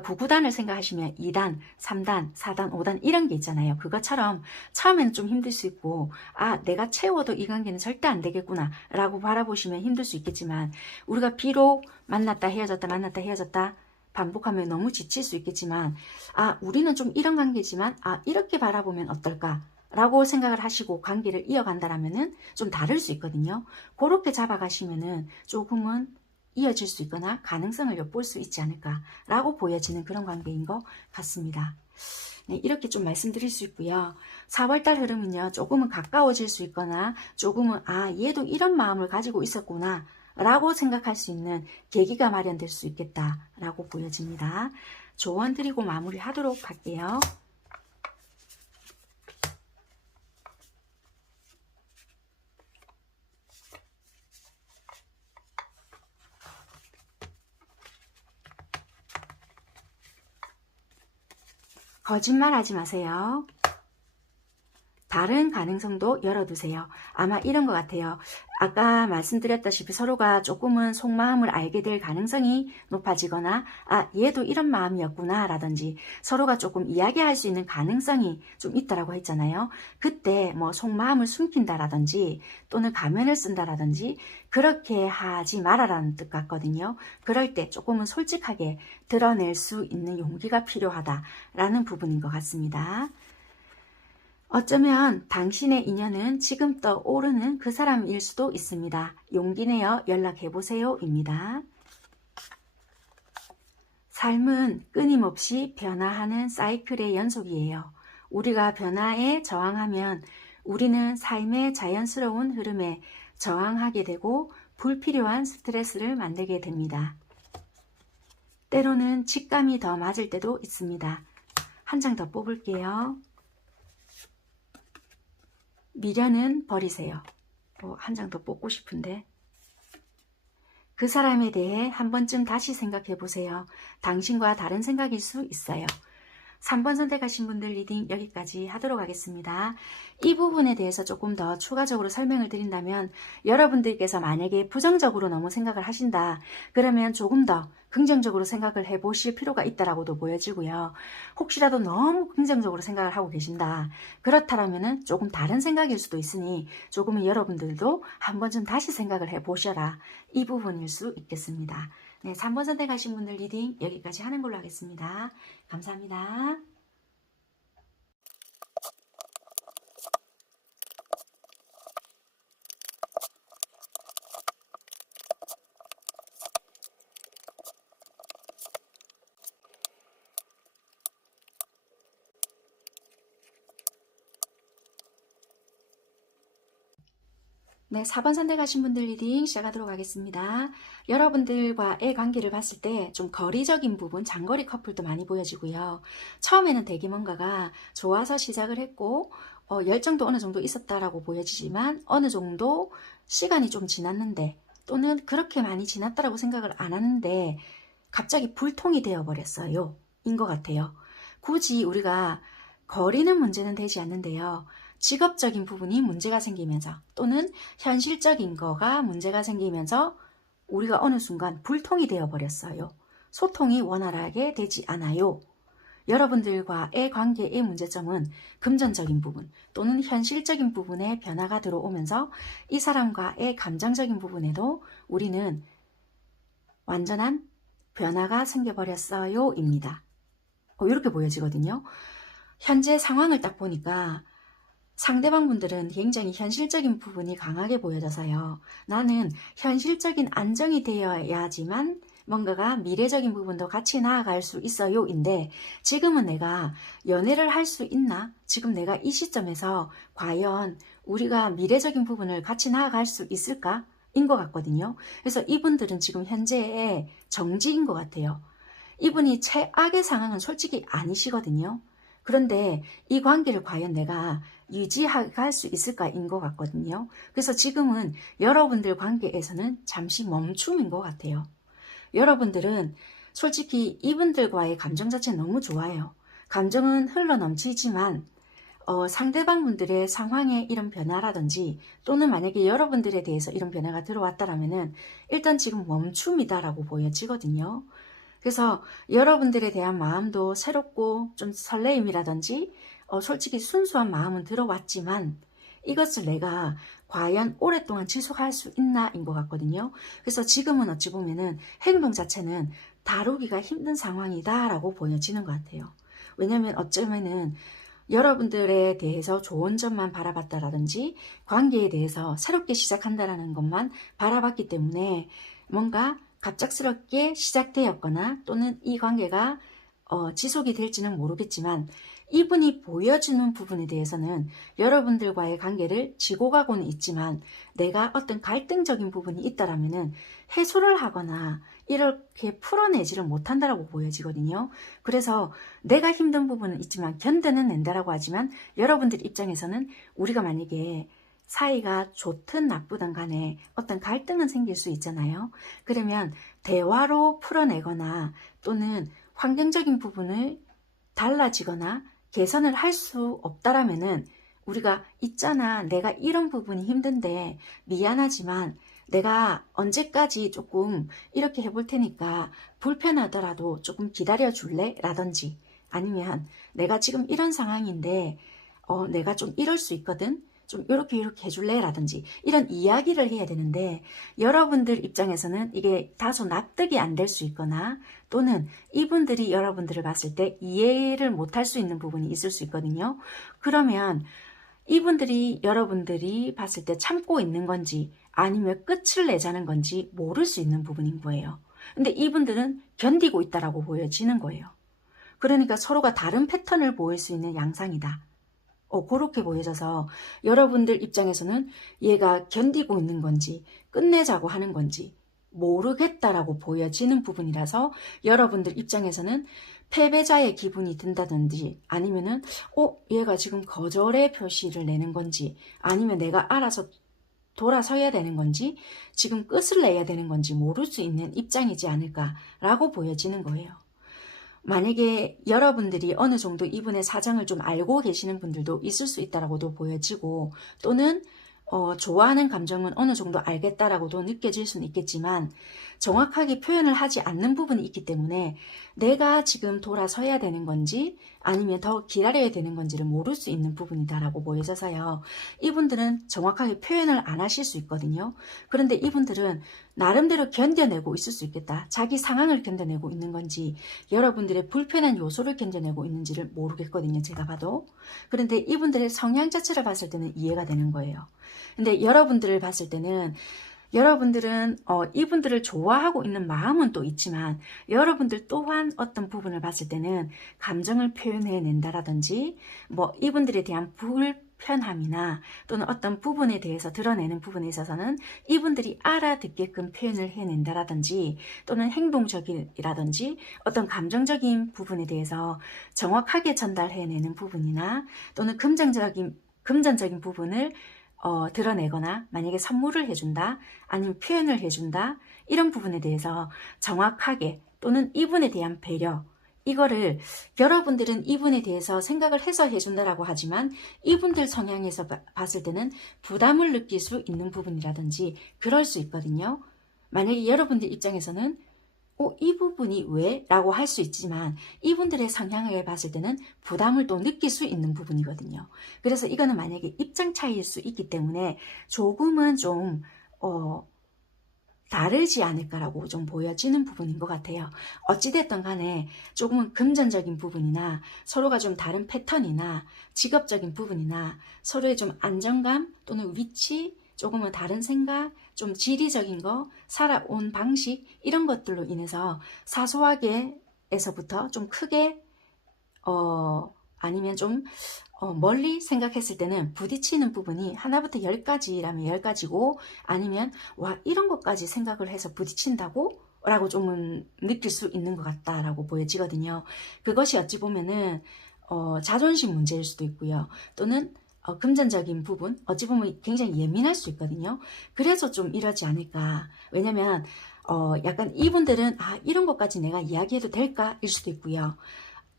구구단을 생각하시면 2단, 3단, 4단, 5단 이런 게 있잖아요. 그것처럼 처음에는 좀 힘들 수 있고, 아, 내가 채워도 이 관계는 절대 안 되겠구나 라고 바라보시면 힘들 수 있겠지만, 우리가 비록 만났다 헤어졌다 만났다 헤어졌다 반복하면 너무 지칠 수 있겠지만, 아, 우리는 좀 이런 관계지만, 아, 이렇게 바라보면 어떨까 라고 생각을 하시고 관계를 이어간다라면은 좀 다를 수 있거든요. 그렇게 잡아가시면은 조금은 이어질 수 있거나 가능성을 엿볼 수 있지 않을까라고 보여지는 그런 관계인 것 같습니다. 네, 이렇게 좀 말씀드릴 수 있고요. 4월달 흐름은요, 조금은 가까워질 수 있거나 조금은 아, 얘도 이런 마음을 가지고 있었구나 라고 생각할 수 있는 계기가 마련될 수 있겠다라고 보여집니다. 조언 드리고 마무리하도록 할게요. 거짓말하지 마세요. 다른 가능성도 열어두세요. 아마 이런 것 같아요. 아까 말씀드렸다시피 서로가 조금은 속마음을 알게 될 가능성이 높아지거나 아, 얘도 이런 마음이었구나 라든지 서로가 조금 이야기할 수 있는 가능성이 좀 있다라고 했잖아요. 그때 뭐 속마음을 숨긴다라든지 또는 가면을 쓴다라든지 그렇게 하지 말아라는 뜻 같거든요. 그럴 때 조금은 솔직하게 드러낼 수 있는 용기가 필요하다라는 부분인 것 같습니다. 어쩌면 당신의 인연은 지금 떠오르는 그 사람일 수도 있습니다. 용기 내어 연락해보세요 입니다. 삶은 끊임없이 변화하는 사이클의 연속이에요. 우리가 변화에 저항하면 우리는 삶의 자연스러운 흐름에 저항하게 되고 불필요한 스트레스를 만들게 됩니다. 때로는 직감이 더 맞을 때도 있습니다. 한 장 더 뽑을게요. 미련은 버리세요. 한 장 더 뽑고 싶은데 그 사람에 대해 한 번쯤 다시 생각해 보세요. 당신과 다른 생각일 수 있어요. 3번 선택하신 분들 리딩 여기까지 하도록 하겠습니다. 이 부분에 대해서 조금 더 추가적으로 설명을 드린다면 여러분들께서 만약에 부정적으로 너무 생각을 하신다. 그러면 조금 더 긍정적으로 생각을 해보실 필요가 있다라고도 보여지고요. 혹시라도 너무 긍정적으로 생각을 하고 계신다. 그렇다면 조금 다른 생각일 수도 있으니 조금은 여러분들도 한 번쯤 다시 생각을 해보셔라. 이 부분일 수 있겠습니다. 네, 3번 선택하신 분들 리딩 여기까지 하는 걸로 하겠습니다. 감사합니다. 네, 4번 선택하신 분들 리딩 시작하도록 하겠습니다. 여러분들과의 관계를 봤을 때 좀 거리적인 부분, 장거리 커플도 많이 보여지고요. 처음에는 되게 뭔가가 좋아서 시작을 했고 열정도 어느 정도 있었다라고 보여지지만 어느 정도 시간이 좀 지났는데 또는 그렇게 많이 지났다라고 생각을 안 하는데 갑자기 불통이 되어버렸어요. 인 것 같아요. 굳이 우리가 거리는 문제는 되지 않는데요. 직업적인 부분이 문제가 생기면서 또는 현실적인 거가 문제가 생기면서 우리가 어느 순간 불통이 되어버렸어요. 소통이 원활하게 되지 않아요. 여러분들과의 관계의 문제점은 금전적인 부분 또는 현실적인 부분에 변화가 들어오면서 이 사람과의 감정적인 부분에도 우리는 완전한 변화가 생겨버렸어요 입니다. 이렇게 보여지거든요. 현재 상황을 딱 보니까 상대방 분들은 굉장히 현실적인 부분이 강하게 보여져서요. 나는 현실적인 안정이 되어야지만 뭔가가 미래적인 부분도 같이 나아갈 수 있어요 인데 지금은 내가 연애를 할 수 있나? 지금 내가 이 시점에서 과연 우리가 미래적인 부분을 같이 나아갈 수 있을까? 인 것 같거든요. 그래서 이분들은 지금 현재의 정지인 것 같아요. 이분이 최악의 상황은 솔직히 아니시거든요. 그런데 이 관계를 과연 내가 유지할 수 있을까인 것 같거든요. 그래서 지금은 여러분들 관계에서는 잠시 멈춤인 것 같아요. 여러분들은 솔직히 이분들과의 감정 자체는 너무 좋아요. 감정은 흘러 넘치지만 상대방 분들의 상황에 이런 변화라든지 또는 만약에 여러분들에 대해서 이런 변화가 들어왔다라면은 일단 지금 멈춤이다라고 보여지거든요. 그래서 여러분들에 대한 마음도 새롭고 좀 설레임이라든지 솔직히 순수한 마음은 들어왔지만 이것을 내가 과연 오랫동안 지속할 수 있나인 것 같거든요. 그래서 지금은 어찌 보면은 행동 자체는 다루기가 힘든 상황이다라고 보여지는 것 같아요. 왜냐하면 어쩌면은 여러분들에 대해서 좋은 점만 바라봤다라든지 관계에 대해서 새롭게 시작한다라는 것만 바라봤기 때문에 뭔가 갑작스럽게 시작되었거나 또는 이 관계가 지속이 될지는 모르겠지만 이분이 보여주는 부분에 대해서는 여러분들과의 관계를 지고 가고는 있지만 내가 어떤 갈등적인 부분이 있다라면은 해소를 하거나 이렇게 풀어내지를 못한다라고 보여지거든요. 그래서 내가 힘든 부분은 있지만 견뎌는 낸다라고 하지만 여러분들 입장에서는 우리가 만약에 사이가 좋든 나쁘든 간에 어떤 갈등은 생길 수 있잖아요. 그러면 대화로 풀어내거나 또는 환경적인 부분을 달라지거나 개선을 할 수 없다라면은 우리가 있잖아, 내가 이런 부분이 힘든데 미안하지만 내가 언제까지 조금 이렇게 해볼 테니까 불편하더라도 조금 기다려 줄래? 라든지 아니면 내가 지금 이런 상황인데 내가 좀 이럴 수 있거든? 좀 이렇게 해줄래? 라든지 이런 이야기를 해야 되는데 여러분들 입장에서는 이게 다소 납득이 안 될 수 있거나 또는 이분들이 여러분들을 봤을 때 이해를 못할 수 있는 부분이 있을 수 있거든요. 그러면 이분들이 여러분들이 봤을 때 참고 있는 건지 아니면 끝을 내자는 건지 모를 수 있는 부분인 거예요. 근데 이분들은 견디고 있다라고 보여지는 거예요. 그러니까 서로가 다른 패턴을 보일 수 있는 양상이다. 그렇게 보여져서 여러분들 입장에서는 얘가 견디고 있는 건지 끝내자고 하는 건지 모르겠다라고 보여지는 부분이라서 여러분들 입장에서는 패배자의 기분이 든다든지 아니면은 얘가 지금 거절의 표시를 내는 건지 아니면 내가 알아서 돌아서야 되는 건지 지금 끝을 내야 되는 건지 모를 수 있는 입장이지 않을까라고 보여지는 거예요. 만약에 여러분들이 어느 정도 이분의 사정을 좀 알고 계시는 분들도 있을 수 있다라고도 보여지고 또는 좋아하는 감정은 어느 정도 알겠다라고도 느껴질 수는 있겠지만 정확하게 표현을 하지 않는 부분이 있기 때문에 내가 지금 돌아서야 되는 건지 아니면 더 기다려야 되는 건지를 모를 수 있는 부분이다라고 보여져서요. 이분들은 정확하게 표현을 안 하실 수 있거든요. 그런데 이분들은 나름대로 견뎌내고 있을 수 있겠다. 자기 상황을 견뎌내고 있는 건지 여러분들의 불편한 요소를 견뎌내고 있는지를 모르겠거든요. 제가 봐도. 그런데 이분들의 성향 자체를 봤을 때는 이해가 되는 거예요. 근데 여러분들을 봤을 때는 여러분들은 이분들을 좋아하고 있는 마음은 또 있지만 여러분들 또한 어떤 부분을 봤을 때는 감정을 표현해낸다라든지 뭐 이분들에 대한 불편함이나 또는 어떤 부분에 대해서 드러내는 부분에 있어서는 이분들이 알아듣게끔 표현을 해낸다라든지 또는 행동적이라든지 어떤 감정적인 부분에 대해서 정확하게 전달해내는 부분이나 또는 금전적인 부분을 드러내거나 만약에 선물을 해준다 아니면 표현을 해준다 이런 부분에 대해서 정확하게 또는 이분에 대한 배려 이거를 여러분들은 이분에 대해서 생각을 해서 해준다라고 하지만 이분들 성향에서 봤을 때는 부담을 느낄 수 있는 부분이라든지 그럴 수 있거든요. 만약에 여러분들 입장에서는 이 부분이 왜? 라고 할 수 있지만 이분들의 성향을 봤을 때는 부담을 또 느낄 수 있는 부분이거든요. 그래서 이거는 만약에 입장 차이일 수 있기 때문에 조금은 좀 다르지 않을까라고 좀 보여지는 부분인 것 같아요. 어찌됐든 간에 조금은 금전적인 부분이나 서로가 좀 다른 패턴이나 직업적인 부분이나 서로의 좀 안정감 또는 위치 조금은 다른 생각, 좀 지리적인 거, 살아온 방식 이런 것들로 인해서 사소하게에서부터 좀 크게 아니면 좀 멀리 생각했을 때는 부딪히는 부분이 하나부터 10가지라면 10가지고 아니면 와 이런 것까지 생각을 해서 부딪힌다고? 라고 좀 느낄 수 있는 것 같다라고 보여지거든요. 그것이 어찌 보면은 자존심 문제일 수도 있고요. 또는 금전적인 부분 어찌 보면 굉장히 예민할 수 있거든요. 그래서 좀 이러지 않을까. 왜냐면 약간 이분들은 이런 것까지 내가 이야기해도 될까? 일 수도 있고요.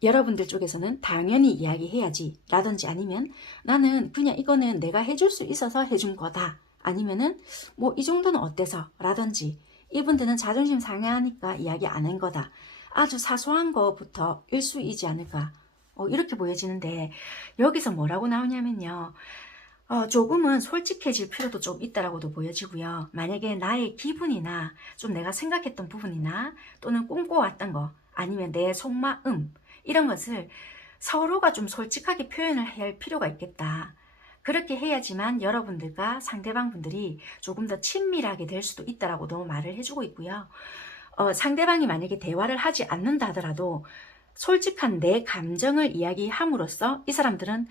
여러분들 쪽에서는 당연히 이야기해야지 라든지 아니면 나는 그냥 이거는 내가 해줄 수 있어서 해준 거다. 아니면은 뭐 이 정도는 어때서 라든지 이분들은 자존심 상해하니까 이야기 안 한 거다. 아주 사소한 거부터 일수이지 않을까. 이렇게 보여지는데 여기서 뭐라고 나오냐면요. 조금은 솔직해질 필요도 좀 있다라고도 보여지고요. 만약에 나의 기분이나 좀 내가 생각했던 부분이나 또는 꿈꿔왔던 거 아니면 내 속마음 이런 것을 서로가 좀 솔직하게 표현을 해야 할 필요가 있겠다. 그렇게 해야지만 여러분들과 상대방 분들이 조금 더 친밀하게 될 수도 있다라고도 말을 해주고 있고요. 상대방이 만약에 대화를 하지 않는다 하더라도 솔직한 내 감정을 이야기함으로써 이 사람들은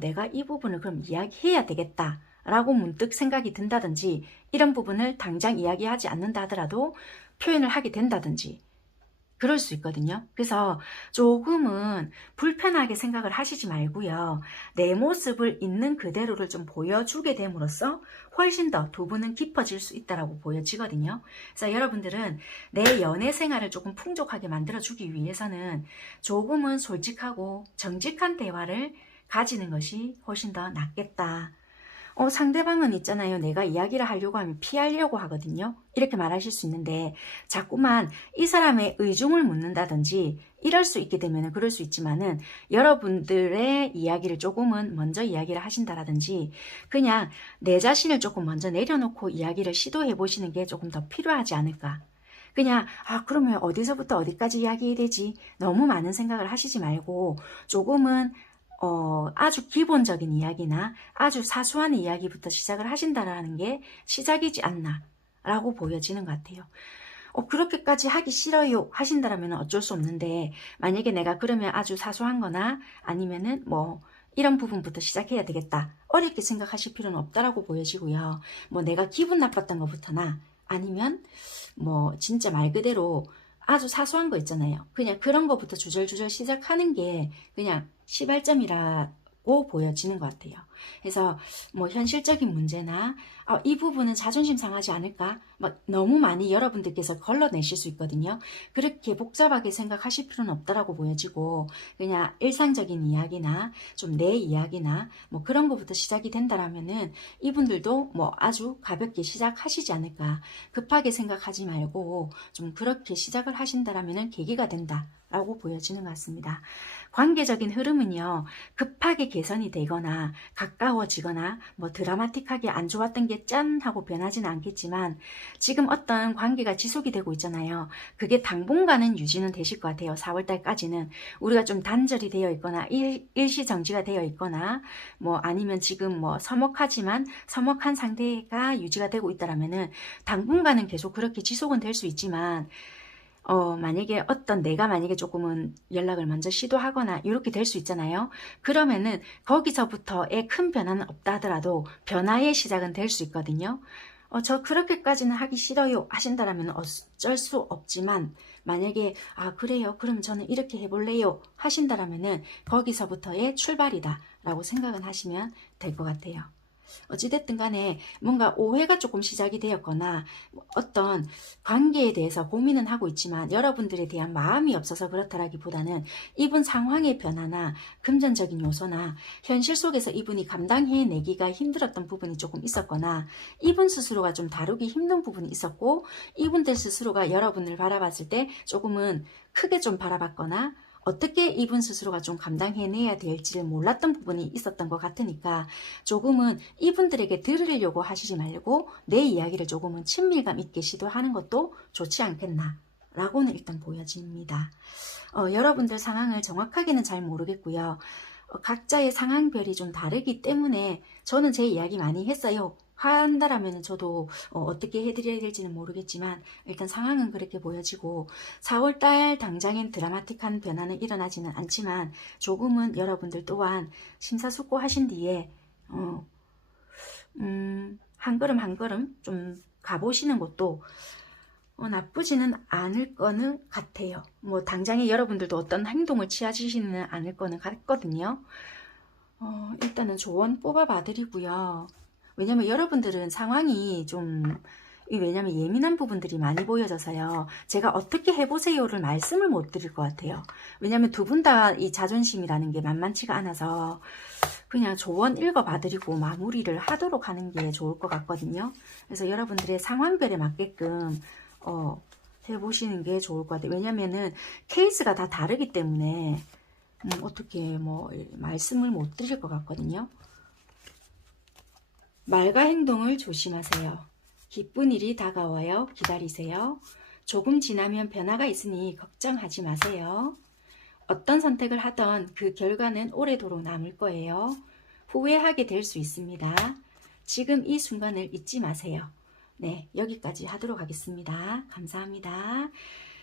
내가 이 부분을 그럼 이야기해야 되겠다 라고 문득 생각이 든다든지 이런 부분을 당장 이야기하지 않는다 하더라도 표현을 하게 된다든지 그럴 수 있거든요. 그래서 조금은 불편하게 생각을 하시지 말고요. 내 모습을 있는 그대로를 좀 보여주게 됨으로써 훨씬 더 두 분은 깊어질 수 있다고 보여지거든요. 그래서 여러분들은 내 연애 생활을 조금 풍족하게 만들어주기 위해서는 조금은 솔직하고 정직한 대화를 가지는 것이 훨씬 더 낫겠다. 상대방은 있잖아요. 내가 이야기를 하려고 하면 피하려고 하거든요. 이렇게 말하실 수 있는데 자꾸만 이 사람의 의중을 묻는다든지 이럴 수 있게 되면 그럴 수 있지만은 여러분들의 이야기를 조금은 먼저 이야기를 하신다라든지 그냥 내 자신을 조금 먼저 내려놓고 이야기를 시도해 보시는 게 조금 더 필요하지 않을까. 그냥 그러면 어디서부터 어디까지 이야기해야 되지? 너무 많은 생각을 하시지 말고 조금은 아주 기본적인 이야기나 아주 사소한 이야기부터 시작을 하신다라는 게 시작이지 않나 라고 보여지는 것 같아요. 그렇게까지 하기 싫어요 하신다라면 어쩔 수 없는데 만약에 내가 그러면 아주 사소한 거나 아니면은 뭐 이런 부분부터 시작해야 되겠다 어렵게 생각하실 필요는 없다라고 보여지고요. 뭐 내가 기분 나빴던 것부터나 아니면 뭐 진짜 말 그대로 아주 사소한 거 있잖아요. 그냥 그런 거부터 주절주절 시작하는 게 그냥 시발점이라고 보여지는 것 같아요. 그래서 뭐 현실적인 문제나 이 부분은 자존심 상하지 않을까? 막 너무 많이 여러분들께서 걸러내실 수 있거든요. 그렇게 복잡하게 생각하실 필요는 없다라고 보여지고 그냥 일상적인 이야기나 좀 내 이야기나 뭐 그런 거부터 시작이 된다라면은 이분들도 뭐 아주 가볍게 시작하시지 않을까. 급하게 생각하지 말고 좀 그렇게 시작을 하신다라면은 계기가 된다라고 보여지는 것 같습니다. 관계적인 흐름은요. 급하게 개선이 되거나 가까워지거나 뭐 드라마틱하게 안 좋았던 게 짠 하고 변하지는 않겠지만 지금 어떤 관계가 지속이 되고 있잖아요. 그게 당분간은 유지는 되실 것 같아요. 4월달까지는 우리가 좀 단절이 되어 있거나 일시정지가 되어 있거나 뭐 아니면 지금 뭐 서먹하지만 서먹한 상태가 유지가 되고 있다라면은 당분간은 계속 그렇게 지속은 될 수 있지만 만약에 내가 만약에 조금은 연락을 먼저 시도하거나 이렇게 될 수 있잖아요. 그러면은 거기서부터의 큰 변화는 없다 하더라도 변화의 시작은 될 수 있거든요. 저 그렇게까지는 하기 싫어요 하신다라면 어쩔 수 없지만 만약에 그래요 그럼 저는 이렇게 해볼래요 하신다라면은 거기서부터의 출발이다 라고 생각은 하시면 될 것 같아요. 어찌됐든 간에 뭔가 오해가 조금 시작이 되었거나 어떤 관계에 대해서 고민은 하고 있지만 여러분들에 대한 마음이 없어서 그렇다라기보다는 이분 상황의 변화나 금전적인 요소나 현실 속에서 이분이 감당해내기가 힘들었던 부분이 조금 있었거나 이분 스스로가 좀 다루기 힘든 부분이 있었고 이분들 스스로가 여러분을 바라봤을 때 조금은 크게 좀 바라봤거나 어떻게 이분 스스로가 좀 감당해내야 될지를 몰랐던 부분이 있었던 것 같으니까 조금은 이분들에게 들으려고 하시지 말고 내 이야기를 조금은 친밀감 있게 시도하는 것도 좋지 않겠나 라고는 일단 보여집니다. 여러분들 상황을 정확하게는 잘 모르겠고요. 각자의 상황별이 좀 다르기 때문에 저는 제 이야기 많이 했어요. 한다라면 저도 어떻게 해드려야 될지는 모르겠지만 일단 상황은 그렇게 보여지고 4월달 당장엔 드라마틱한 변화는 일어나지는 않지만 조금은 여러분들 또한 심사숙고하신 뒤에 한 걸음 한 걸음 좀 가보시는 것도 나쁘지는 않을 거는 같아요. 뭐 당장에 여러분들도 어떤 행동을 취하지는 않을 거는 같거든요. 일단은 조언 뽑아 봐드리고요. 왜냐면 여러분들은 상황이 좀 왜냐면 예민한 부분들이 많이 보여져서요. 제가 어떻게 해보세요를 말씀을 못 드릴 것 같아요. 왜냐면 두 분 다 이 자존심이라는 게 만만치가 않아서 그냥 조언 읽어봐드리고 마무리를 하도록 하는 게 좋을 것 같거든요. 그래서 여러분들의 상황별에 맞게끔 해보시는 게 좋을 것 같아요. 왜냐면은 케이스가 다 다르기 때문에 어떻게 뭐 말씀을 못 드릴 것 같거든요. 말과 행동을 조심하세요. 기쁜 일이 다가와요. 기다리세요. 조금 지나면 변화가 있으니 걱정하지 마세요. 어떤 선택을 하던 그 결과는 오래도록 남을 거예요. 후회하게 될 수 있습니다. 지금 이 순간을 잊지 마세요. 네, 여기까지 하도록 하겠습니다. 감사합니다.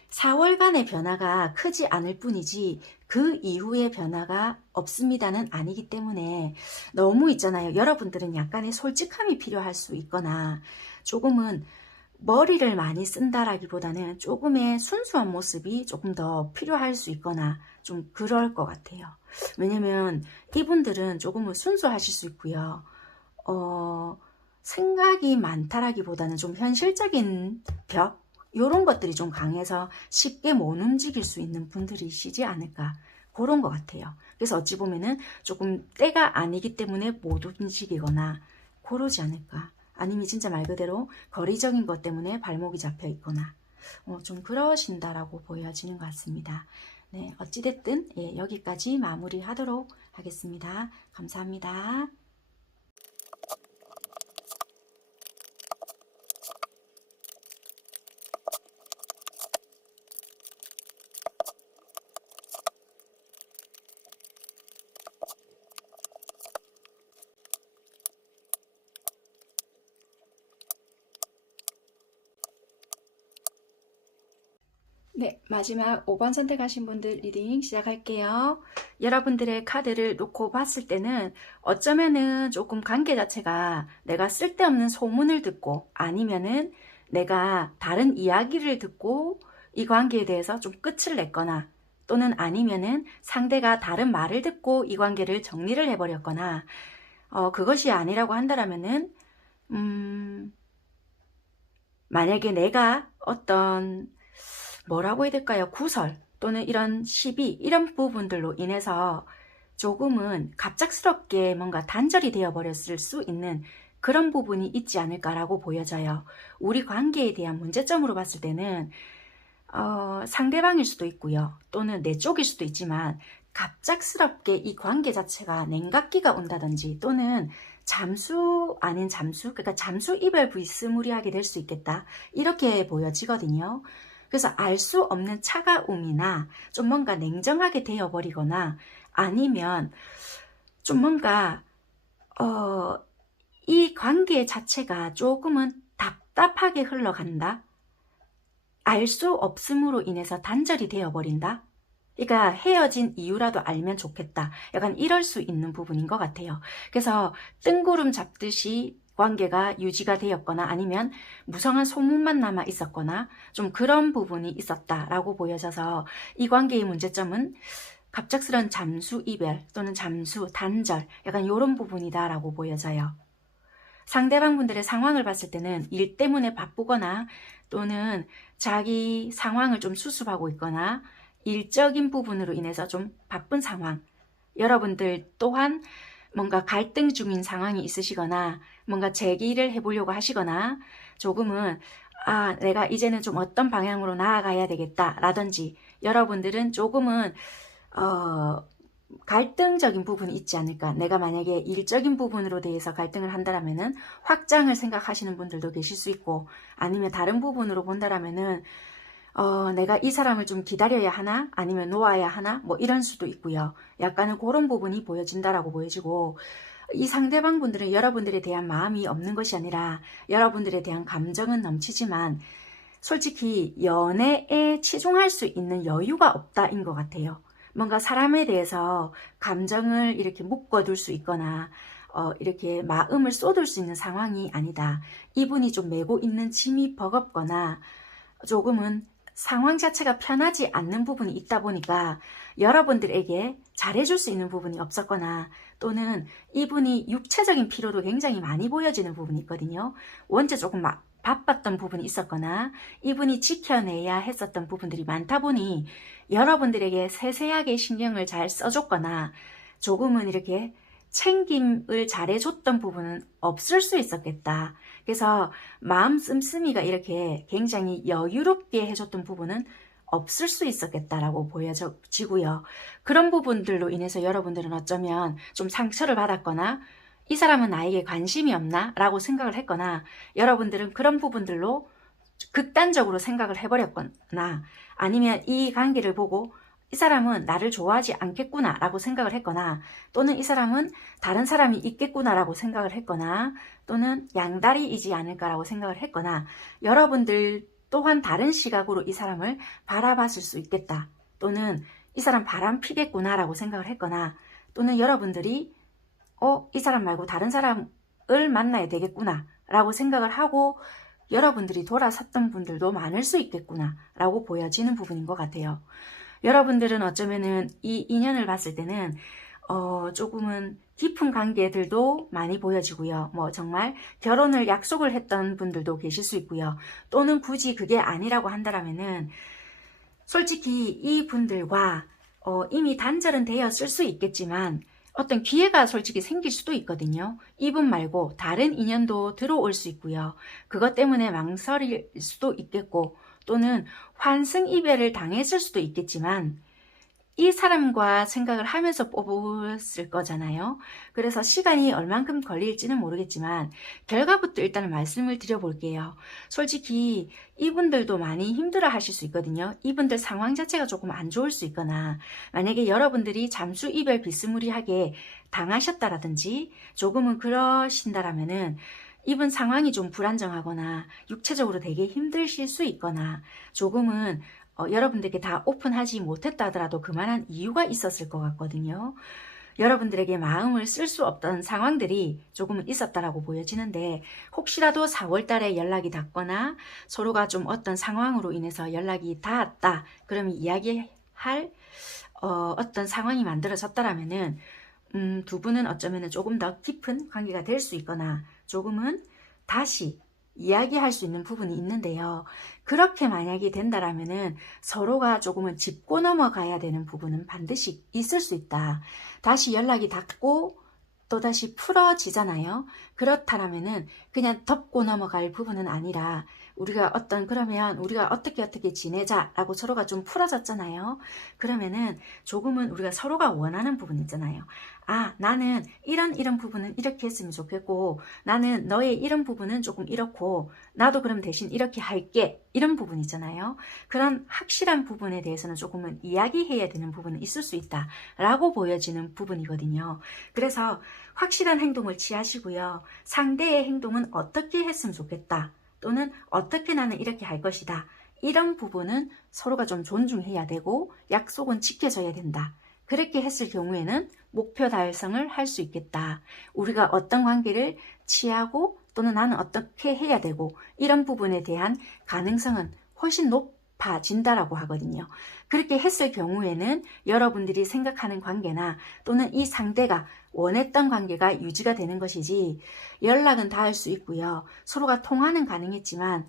4월간의 변화가 크지 않을 뿐이지 그 이후의 변화가 없습니다는 아니기 때문에 너무 있잖아요. 여러분들은 약간의 솔직함이 필요할 수 있거나 조금은 머리를 많이 쓴다라기보다는 조금의 순수한 모습이 조금 더 필요할 수 있거나 좀 그럴 것 같아요. 왜냐면 이분들은 조금은 순수하실 수 있고요. 생각이 많다라기보다는 좀 현실적인 벽? 이런 것들이 좀 강해서 쉽게 못 움직일 수 있는 분들이시지 않을까 그런 것 같아요. 그래서 어찌 보면은 조금 때가 아니기 때문에 못 움직이거나 그러지 않을까. 아니면 진짜 말 그대로 거리적인 것 때문에 발목이 잡혀 있거나 좀 그러신다라고 보여지는 것 같습니다. 네, 어찌됐든 예, 여기까지 마무리하도록 하겠습니다. 감사합니다. 네, 마지막 5번 선택하신 분들 리딩 시작할게요. 여러분들의 카드를 놓고 봤을 때는 어쩌면은 조금 관계 자체가 내가 쓸데없는 소문을 듣고 아니면은 내가 다른 이야기를 듣고 이 관계에 대해서 좀 끝을 냈거나 또는 아니면은 상대가 다른 말을 듣고 이 관계를 정리를 해버렸거나 그것이 아니라고 한다면은 만약에 내가 어떤 뭐라고 해야 될까요? 구설 또는 이런 시비 이런 부분들로 인해서 조금은 갑작스럽게 뭔가 단절이 되어버렸을 수 있는 그런 부분이 있지 않을까라고 보여져요. 우리 관계에 대한 문제점으로 봤을 때는 상대방일 수도 있고요. 또는 내 쪽일 수도 있지만 갑작스럽게 이 관계 자체가 냉각기가 온다든지 또는 잠수 아닌 잠수 그러니까 잠수 이별 비스무리하게 될 수 있겠다. 이렇게 보여지거든요. 그래서 알 수 없는 차가움이나 좀 뭔가 냉정하게 되어버리거나 아니면 좀 뭔가 이 관계 자체가 조금은 답답하게 흘러간다. 알 수 없음으로 인해서 단절이 되어버린다. 그러니까 헤어진 이유라도 알면 좋겠다. 약간 이럴 수 있는 부분인 것 같아요. 그래서 뜬구름 잡듯이 관계가 유지가 되었거나 아니면 무성한 소문만 남아 있었거나 좀 그런 부분이 있었다라고 보여져서 이 관계의 문제점은 갑작스런 잠수 이별 또는 잠수 단절 약간 이런 부분이다라고 보여져요. 상대방 분들의 상황을 봤을 때는 일 때문에 바쁘거나 또는 자기 상황을 좀 수습하고 있거나 일적인 부분으로 인해서 좀 바쁜 상황. 여러분들 또한 뭔가 갈등 중인 상황이 있으시거나 뭔가 재기를 해보려고 하시거나 조금은 내가 이제는 좀 어떤 방향으로 나아가야 되겠다 라든지 여러분들은 조금은 갈등적인 부분이 있지 않을까. 내가 만약에 일적인 부분으로 대해서 갈등을 한다면은 확장을 생각하시는 분들도 계실 수 있고 아니면 다른 부분으로 본다면은 내가 이 사람을 좀 기다려야 하나 아니면 놓아야 하나 뭐 이런 수도 있고요. 약간은 그런 부분이 보여진다라고 보여지고 이 상대방 분들은 여러분들에 대한 마음이 없는 것이 아니라 여러분들에 대한 감정은 넘치지만 솔직히 연애에 치중할 수 있는 여유가 없다인 것 같아요. 뭔가 사람에 대해서 감정을 이렇게 묶어둘 수 있거나 이렇게 마음을 쏟을 수 있는 상황이 아니다. 이분이 좀 메고 있는 짐이 버겁거나 조금은 상황 자체가 편하지 않는 부분이 있다 보니까 여러분들에게 잘해줄 수 있는 부분이 없었거나 또는 이분이 육체적인 피로도 굉장히 많이 보여지는 부분이 있거든요. 원체 조금 막 바빴던 부분이 있었거나 이분이 지켜내야 했었던 부분들이 많다 보니 여러분들에게 세세하게 신경을 잘 써줬거나 조금은 이렇게 챙김을 잘해줬던 부분은 없을 수 있었겠다. 그래서 마음 씀씀이가 이렇게 굉장히 여유롭게 해줬던 부분은 없을 수 있었겠다라고 보여지고요. 그런 부분들로 인해서 여러분들은 어쩌면 좀 상처를 받았거나 이 사람은 나에게 관심이 없나? 라고 생각을 했거나 여러분들은 그런 부분들로 극단적으로 생각을 해버렸거나 아니면 이 관계를 보고 이 사람은 나를 좋아하지 않겠구나 라고 생각을 했거나 또는 이 사람은 다른 사람이 있겠구나 라고 생각을 했거나 또는 양다리이지 않을까라고 생각을 했거나 여러분들 또한 다른 시각으로 이 사람을 바라봤을 수 있겠다 또는 이 사람 바람 피겠구나 라고 생각을 했거나 또는 여러분들이 이 사람 말고 다른 사람을 만나야 되겠구나 라고 생각을 하고 여러분들이 돌아섰던 분들도 많을 수 있겠구나 라고 보여지는 부분인 것 같아요. 여러분들은 어쩌면은 이 인연을 봤을 때는 조금은 깊은 관계들도 많이 보여지고요. 뭐 정말 결혼을 약속을 했던 분들도 계실 수 있고요. 또는 굳이 그게 아니라고 한다면은 솔직히 이 분들과 이미 단절은 되었을 수 있겠지만 어떤 기회가 솔직히 생길 수도 있거든요. 이분 말고 다른 인연도 들어올 수 있고요. 그것 때문에 망설일 수도 있겠고 또는 환승이별을 당했을 수도 있겠지만 이 사람과 생각을 하면서 뽑았을 거잖아요. 그래서 시간이 얼만큼 걸릴지는 모르겠지만 결과부터 일단 말씀을 드려볼게요. 솔직히 이분들도 많이 힘들어 하실 수 있거든요. 이분들 상황 자체가 조금 안 좋을 수 있거나 만약에 여러분들이 잠수 이별 비스무리하게 당하셨다라든지 조금은 그러신다라면은 이분 상황이 좀 불안정하거나 육체적으로 되게 힘드실 수 있거나 조금은 여러분들에게 다 오픈하지 못했다 하더라도 그만한 이유가 있었을 것 같거든요. 여러분들에게 마음을 쓸 수 없던 상황들이 조금은 있었다라고 보여지는데 혹시라도 4월 달에 연락이 닿거나 서로가 좀 어떤 상황으로 인해서 연락이 닿았다. 그러면 이야기할 어떤 상황이 만들어졌다라면은 두 분은 어쩌면 조금 더 깊은 관계가 될 수 있거나 조금은 다시 이야기할 수 있는 부분이 있는데요. 그렇게 만약에 된다라면은 서로가 조금은 짚고 넘어가야 되는 부분은 반드시 있을 수 있다. 다시 연락이 닿고 또다시 풀어지잖아요. 그렇다라면은 그냥 덮고 넘어갈 부분은 아니라 그러면 우리가 어떻게 지내자라고 서로가 좀 풀어졌잖아요. 그러면은 조금은 우리가 서로가 원하는 부분 있잖아요. 나는 이런 부분은 이렇게 했으면 좋겠고 나는 너의 이런 부분은 조금 이렇고 나도 그럼 대신 이렇게 할게 이런 부분 있잖아요. 그런 확실한 부분에 대해서는 조금은 이야기해야 되는 부분은 있을 수 있다라고 보여지는 부분이거든요. 그래서 확실한 행동을 취하시고요. 상대의 행동은 어떻게 했으면 좋겠다. 또는 어떻게 나는 이렇게 할 것이다. 이런 부분은 서로가 좀 존중해야 되고 약속은 지켜져야 된다. 그렇게 했을 경우에는 목표 달성을 할 수 있겠다. 우리가 어떤 관계를 취하고 또는 나는 어떻게 해야 되고 이런 부분에 대한 가능성은 훨씬 높아진다라고 하거든요. 그렇게 했을 경우에는 여러분들이 생각하는 관계나 또는 이 상대가 원했던 관계가 유지가 되는 것이지 연락은 닿을 수 있고요. 서로가 통화는 가능했지만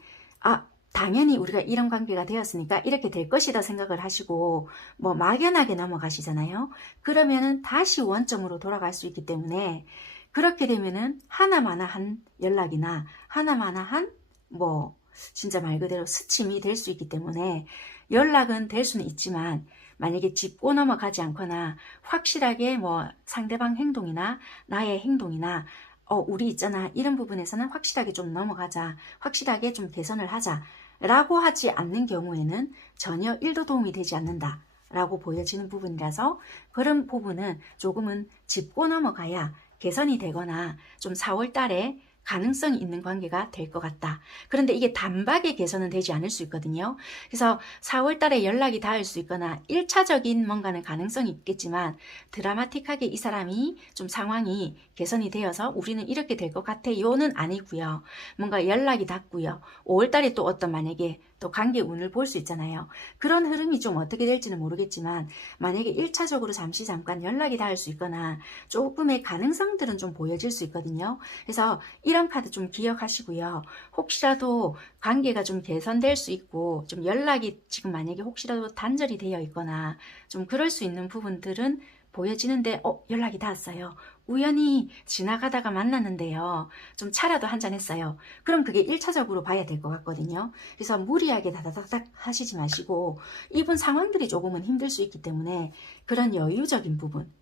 당연히 우리가 이런 관계가 되었으니까 이렇게 될 것이다 생각을 하시고 뭐 막연하게 넘어가시잖아요. 그러면은 다시 원점으로 돌아갈 수 있기 때문에 그렇게 되면은 하나마나한 연락이나 하나마나한 진짜 말 그대로 스침이 될 수 있기 때문에 연락은 될 수는 있지만 만약에 짚고 넘어가지 않거나 확실하게 상대방 행동이나 나의 행동이나 우리 있잖아 이런 부분에서는 확실하게 좀 넘어가자 확실하게 좀 개선을 하자 라고 하지 않는 경우에는 전혀 1도 도움이 되지 않는다 라고 보여지는 부분이라서 그런 부분은 조금은 짚고 넘어가야 개선이 되거나 좀 4월 달에 가능성이 있는 관계가 될 것 같다. 그런데 이게 단박에 개선은 되지 않을 수 있거든요. 그래서 4월 달에 연락이 닿을 수 있거나 1차적인 뭔가는 가능성이 있겠지만 드라마틱하게 이 사람이 좀 상황이 개선이 되어서 우리는 이렇게 될 것 같아요는 아니고요. 뭔가 연락이 닿고요. 5월 달에 또 어떤 만약에 또 관계 운을 볼 수 있잖아요. 그런 흐름이 좀 어떻게 될지는 모르겠지만 만약에 1차적으로 잠깐 연락이 닿을 수 있거나 조금의 가능성들은 좀 보여질 수 있거든요. 그래서 이런 이런 카드 좀 기억하시고요. 혹시라도 관계가 좀 개선될 수 있고 좀 연락이 지금 만약에 혹시라도 단절이 되어 있거나 좀 그럴 수 있는 부분들은 보여지는데 연락이 닿았어요. 우연히 지나가다가 만났는데요. 좀 차라도 한잔 했어요. 그럼 그게 1차적으로 봐야 될 것 같거든요. 그래서 무리하게 다다닥 하시지 마시고 이분 상황들이 조금은 힘들 수 있기 때문에 그런 여유적인 부분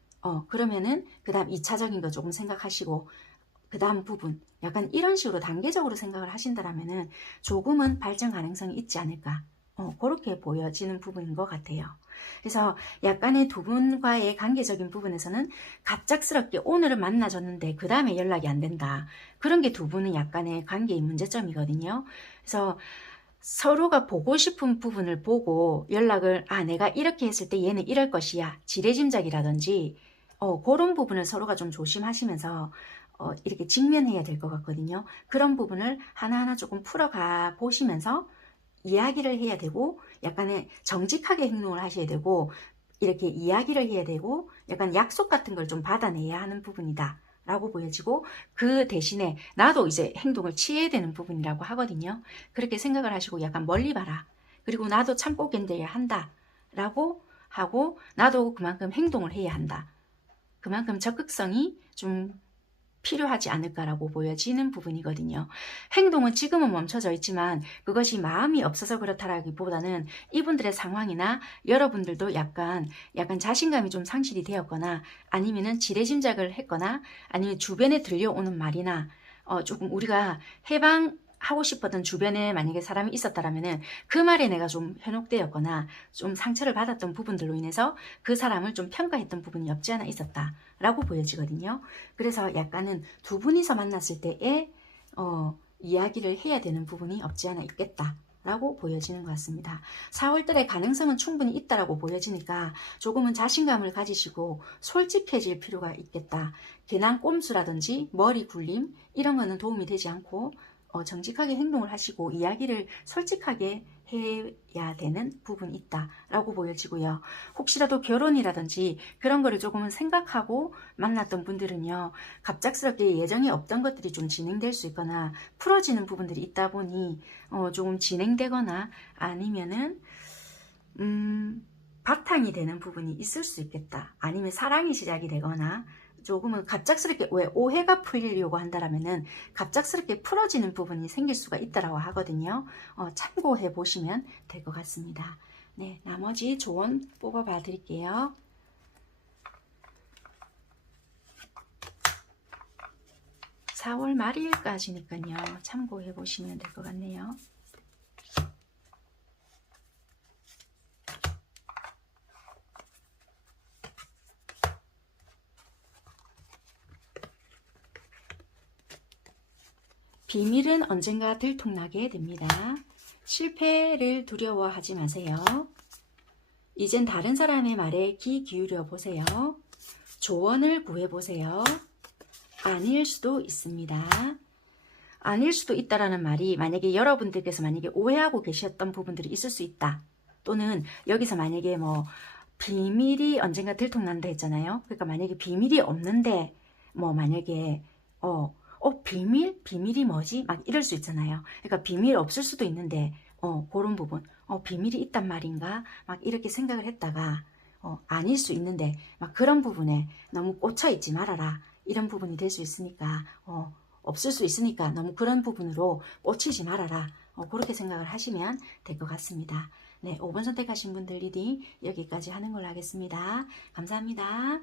그러면은 그 다음 2차적인 거 조금 생각하시고 그 다음 부분 약간 이런 식으로 단계적으로 생각을 하신다면은 조금은 발전 가능성이 있지 않을까 그렇게 보여지는 부분인 것 같아요. 그래서 약간의 두 분과의 관계적인 부분에서는 갑작스럽게 오늘은 만나줬는데 그 다음에 연락이 안 된다. 그런 게 두 분은 약간의 관계의 문제점이거든요. 그래서 서로가 보고 싶은 부분을 보고 연락을 내가 이렇게 했을 때 얘는 이럴 것이야. 지레짐작이라든지 그런 부분을 서로가 좀 조심하시면서 이렇게 직면해야 될 것 같거든요. 그런 부분을 하나하나 조금 풀어가 보시면서 이야기를 해야 되고 약간의 정직하게 행동을 하셔야 되고 이렇게 이야기를 해야 되고 약간 약속 같은 걸 좀 받아내야 하는 부분이다 라고 보여지고 그 대신에 나도 이제 행동을 취해야 되는 부분이라고 하거든요. 그렇게 생각을 하시고 약간 멀리 봐라. 그리고 나도 참고 견뎌야 한다 라고 하고 나도 그만큼 행동을 해야 한다. 그만큼 적극성이 좀 필요하지 않을까라고 보여지는 부분이거든요. 행동은 지금은 멈춰져 있지만 그것이 마음이 없어서 그렇다라기보다는 이분들의 상황이나 여러분들도 약간 자신감이 좀 상실이 되었거나 아니면은 지레짐작을 했거나 아니면 주변에 들려오는 말이나 조금 우리가 해방하고 싶었던 주변에 만약에 사람이 있었다라면은 그 말에 내가 좀 현혹되었거나 좀 상처를 받았던 부분들로 인해서 그 사람을 좀 평가했던 부분이 없지 않아 있었다 라고 보여지거든요. 그래서 약간은 두 분이서 만났을 때에 이야기를 해야 되는 부분이 없지 않아 있겠다 라고 보여지는 것 같습니다. 4월달에 가능성은 충분히 있다라고 보여지니까 조금은 자신감을 가지시고 솔직해질 필요가 있겠다. 괜한 꼼수라든지 머리 굴림 이런 거는 도움이 되지 않고 정직하게 행동을 하시고 이야기를 솔직하게 해야 되는 부분이 있다라고 보여지고요. 혹시라도 결혼이라든지 그런 거를 조금은 생각하고 만났던 분들은요. 갑작스럽게 예정에 없던 것들이 좀 진행될 수 있거나 풀어지는 부분들이 있다 보니 조금 진행되거나 아니면은 바탕이 되는 부분이 있을 수 있겠다. 아니면 사랑이 시작이 되거나 조금은 갑작스럽게 왜 오해가 풀리려고 한다라면은 갑작스럽게 풀어지는 부분이 생길 수가 있다라고 하거든요. 참고해 보시면 될 것 같습니다. 네, 나머지 조언 뽑아봐 드릴게요. (4월) 말일까지니까요. 참고해 보시면 될 것 같네요. 비밀은 언젠가 들통나게 됩니다. 실패를 두려워하지 마세요. 이젠 다른 사람의 말에 귀 기울여 보세요. 조언을 구해보세요. 아닐 수도 있습니다. 아닐 수도 있다라는 말이 만약에 여러분들께서 만약에 오해하고 계셨던 부분들이 있을 수 있다. 또는 여기서 만약에 뭐 비밀이 언젠가 들통난다 했잖아요. 그러니까 만약에 비밀이 없는데 뭐 만약에 비밀이 뭐지? 막 이럴 수 있잖아요. 그러니까 비밀 없을 수도 있는데 그런 부분 비밀이 있단 말인가? 막 이렇게 생각을 했다가 아닐 수 있는데 막 그런 부분에 너무 꽂혀 있지 말아라. 이런 부분이 될 수 있으니까 없을 수 있으니까 너무 그런 부분으로 꽂히지 말아라. 그렇게 생각을 하시면 될 것 같습니다. 네, 5번 선택하신 분들 리딩 여기까지 하는 걸로 하겠습니다. 감사합니다.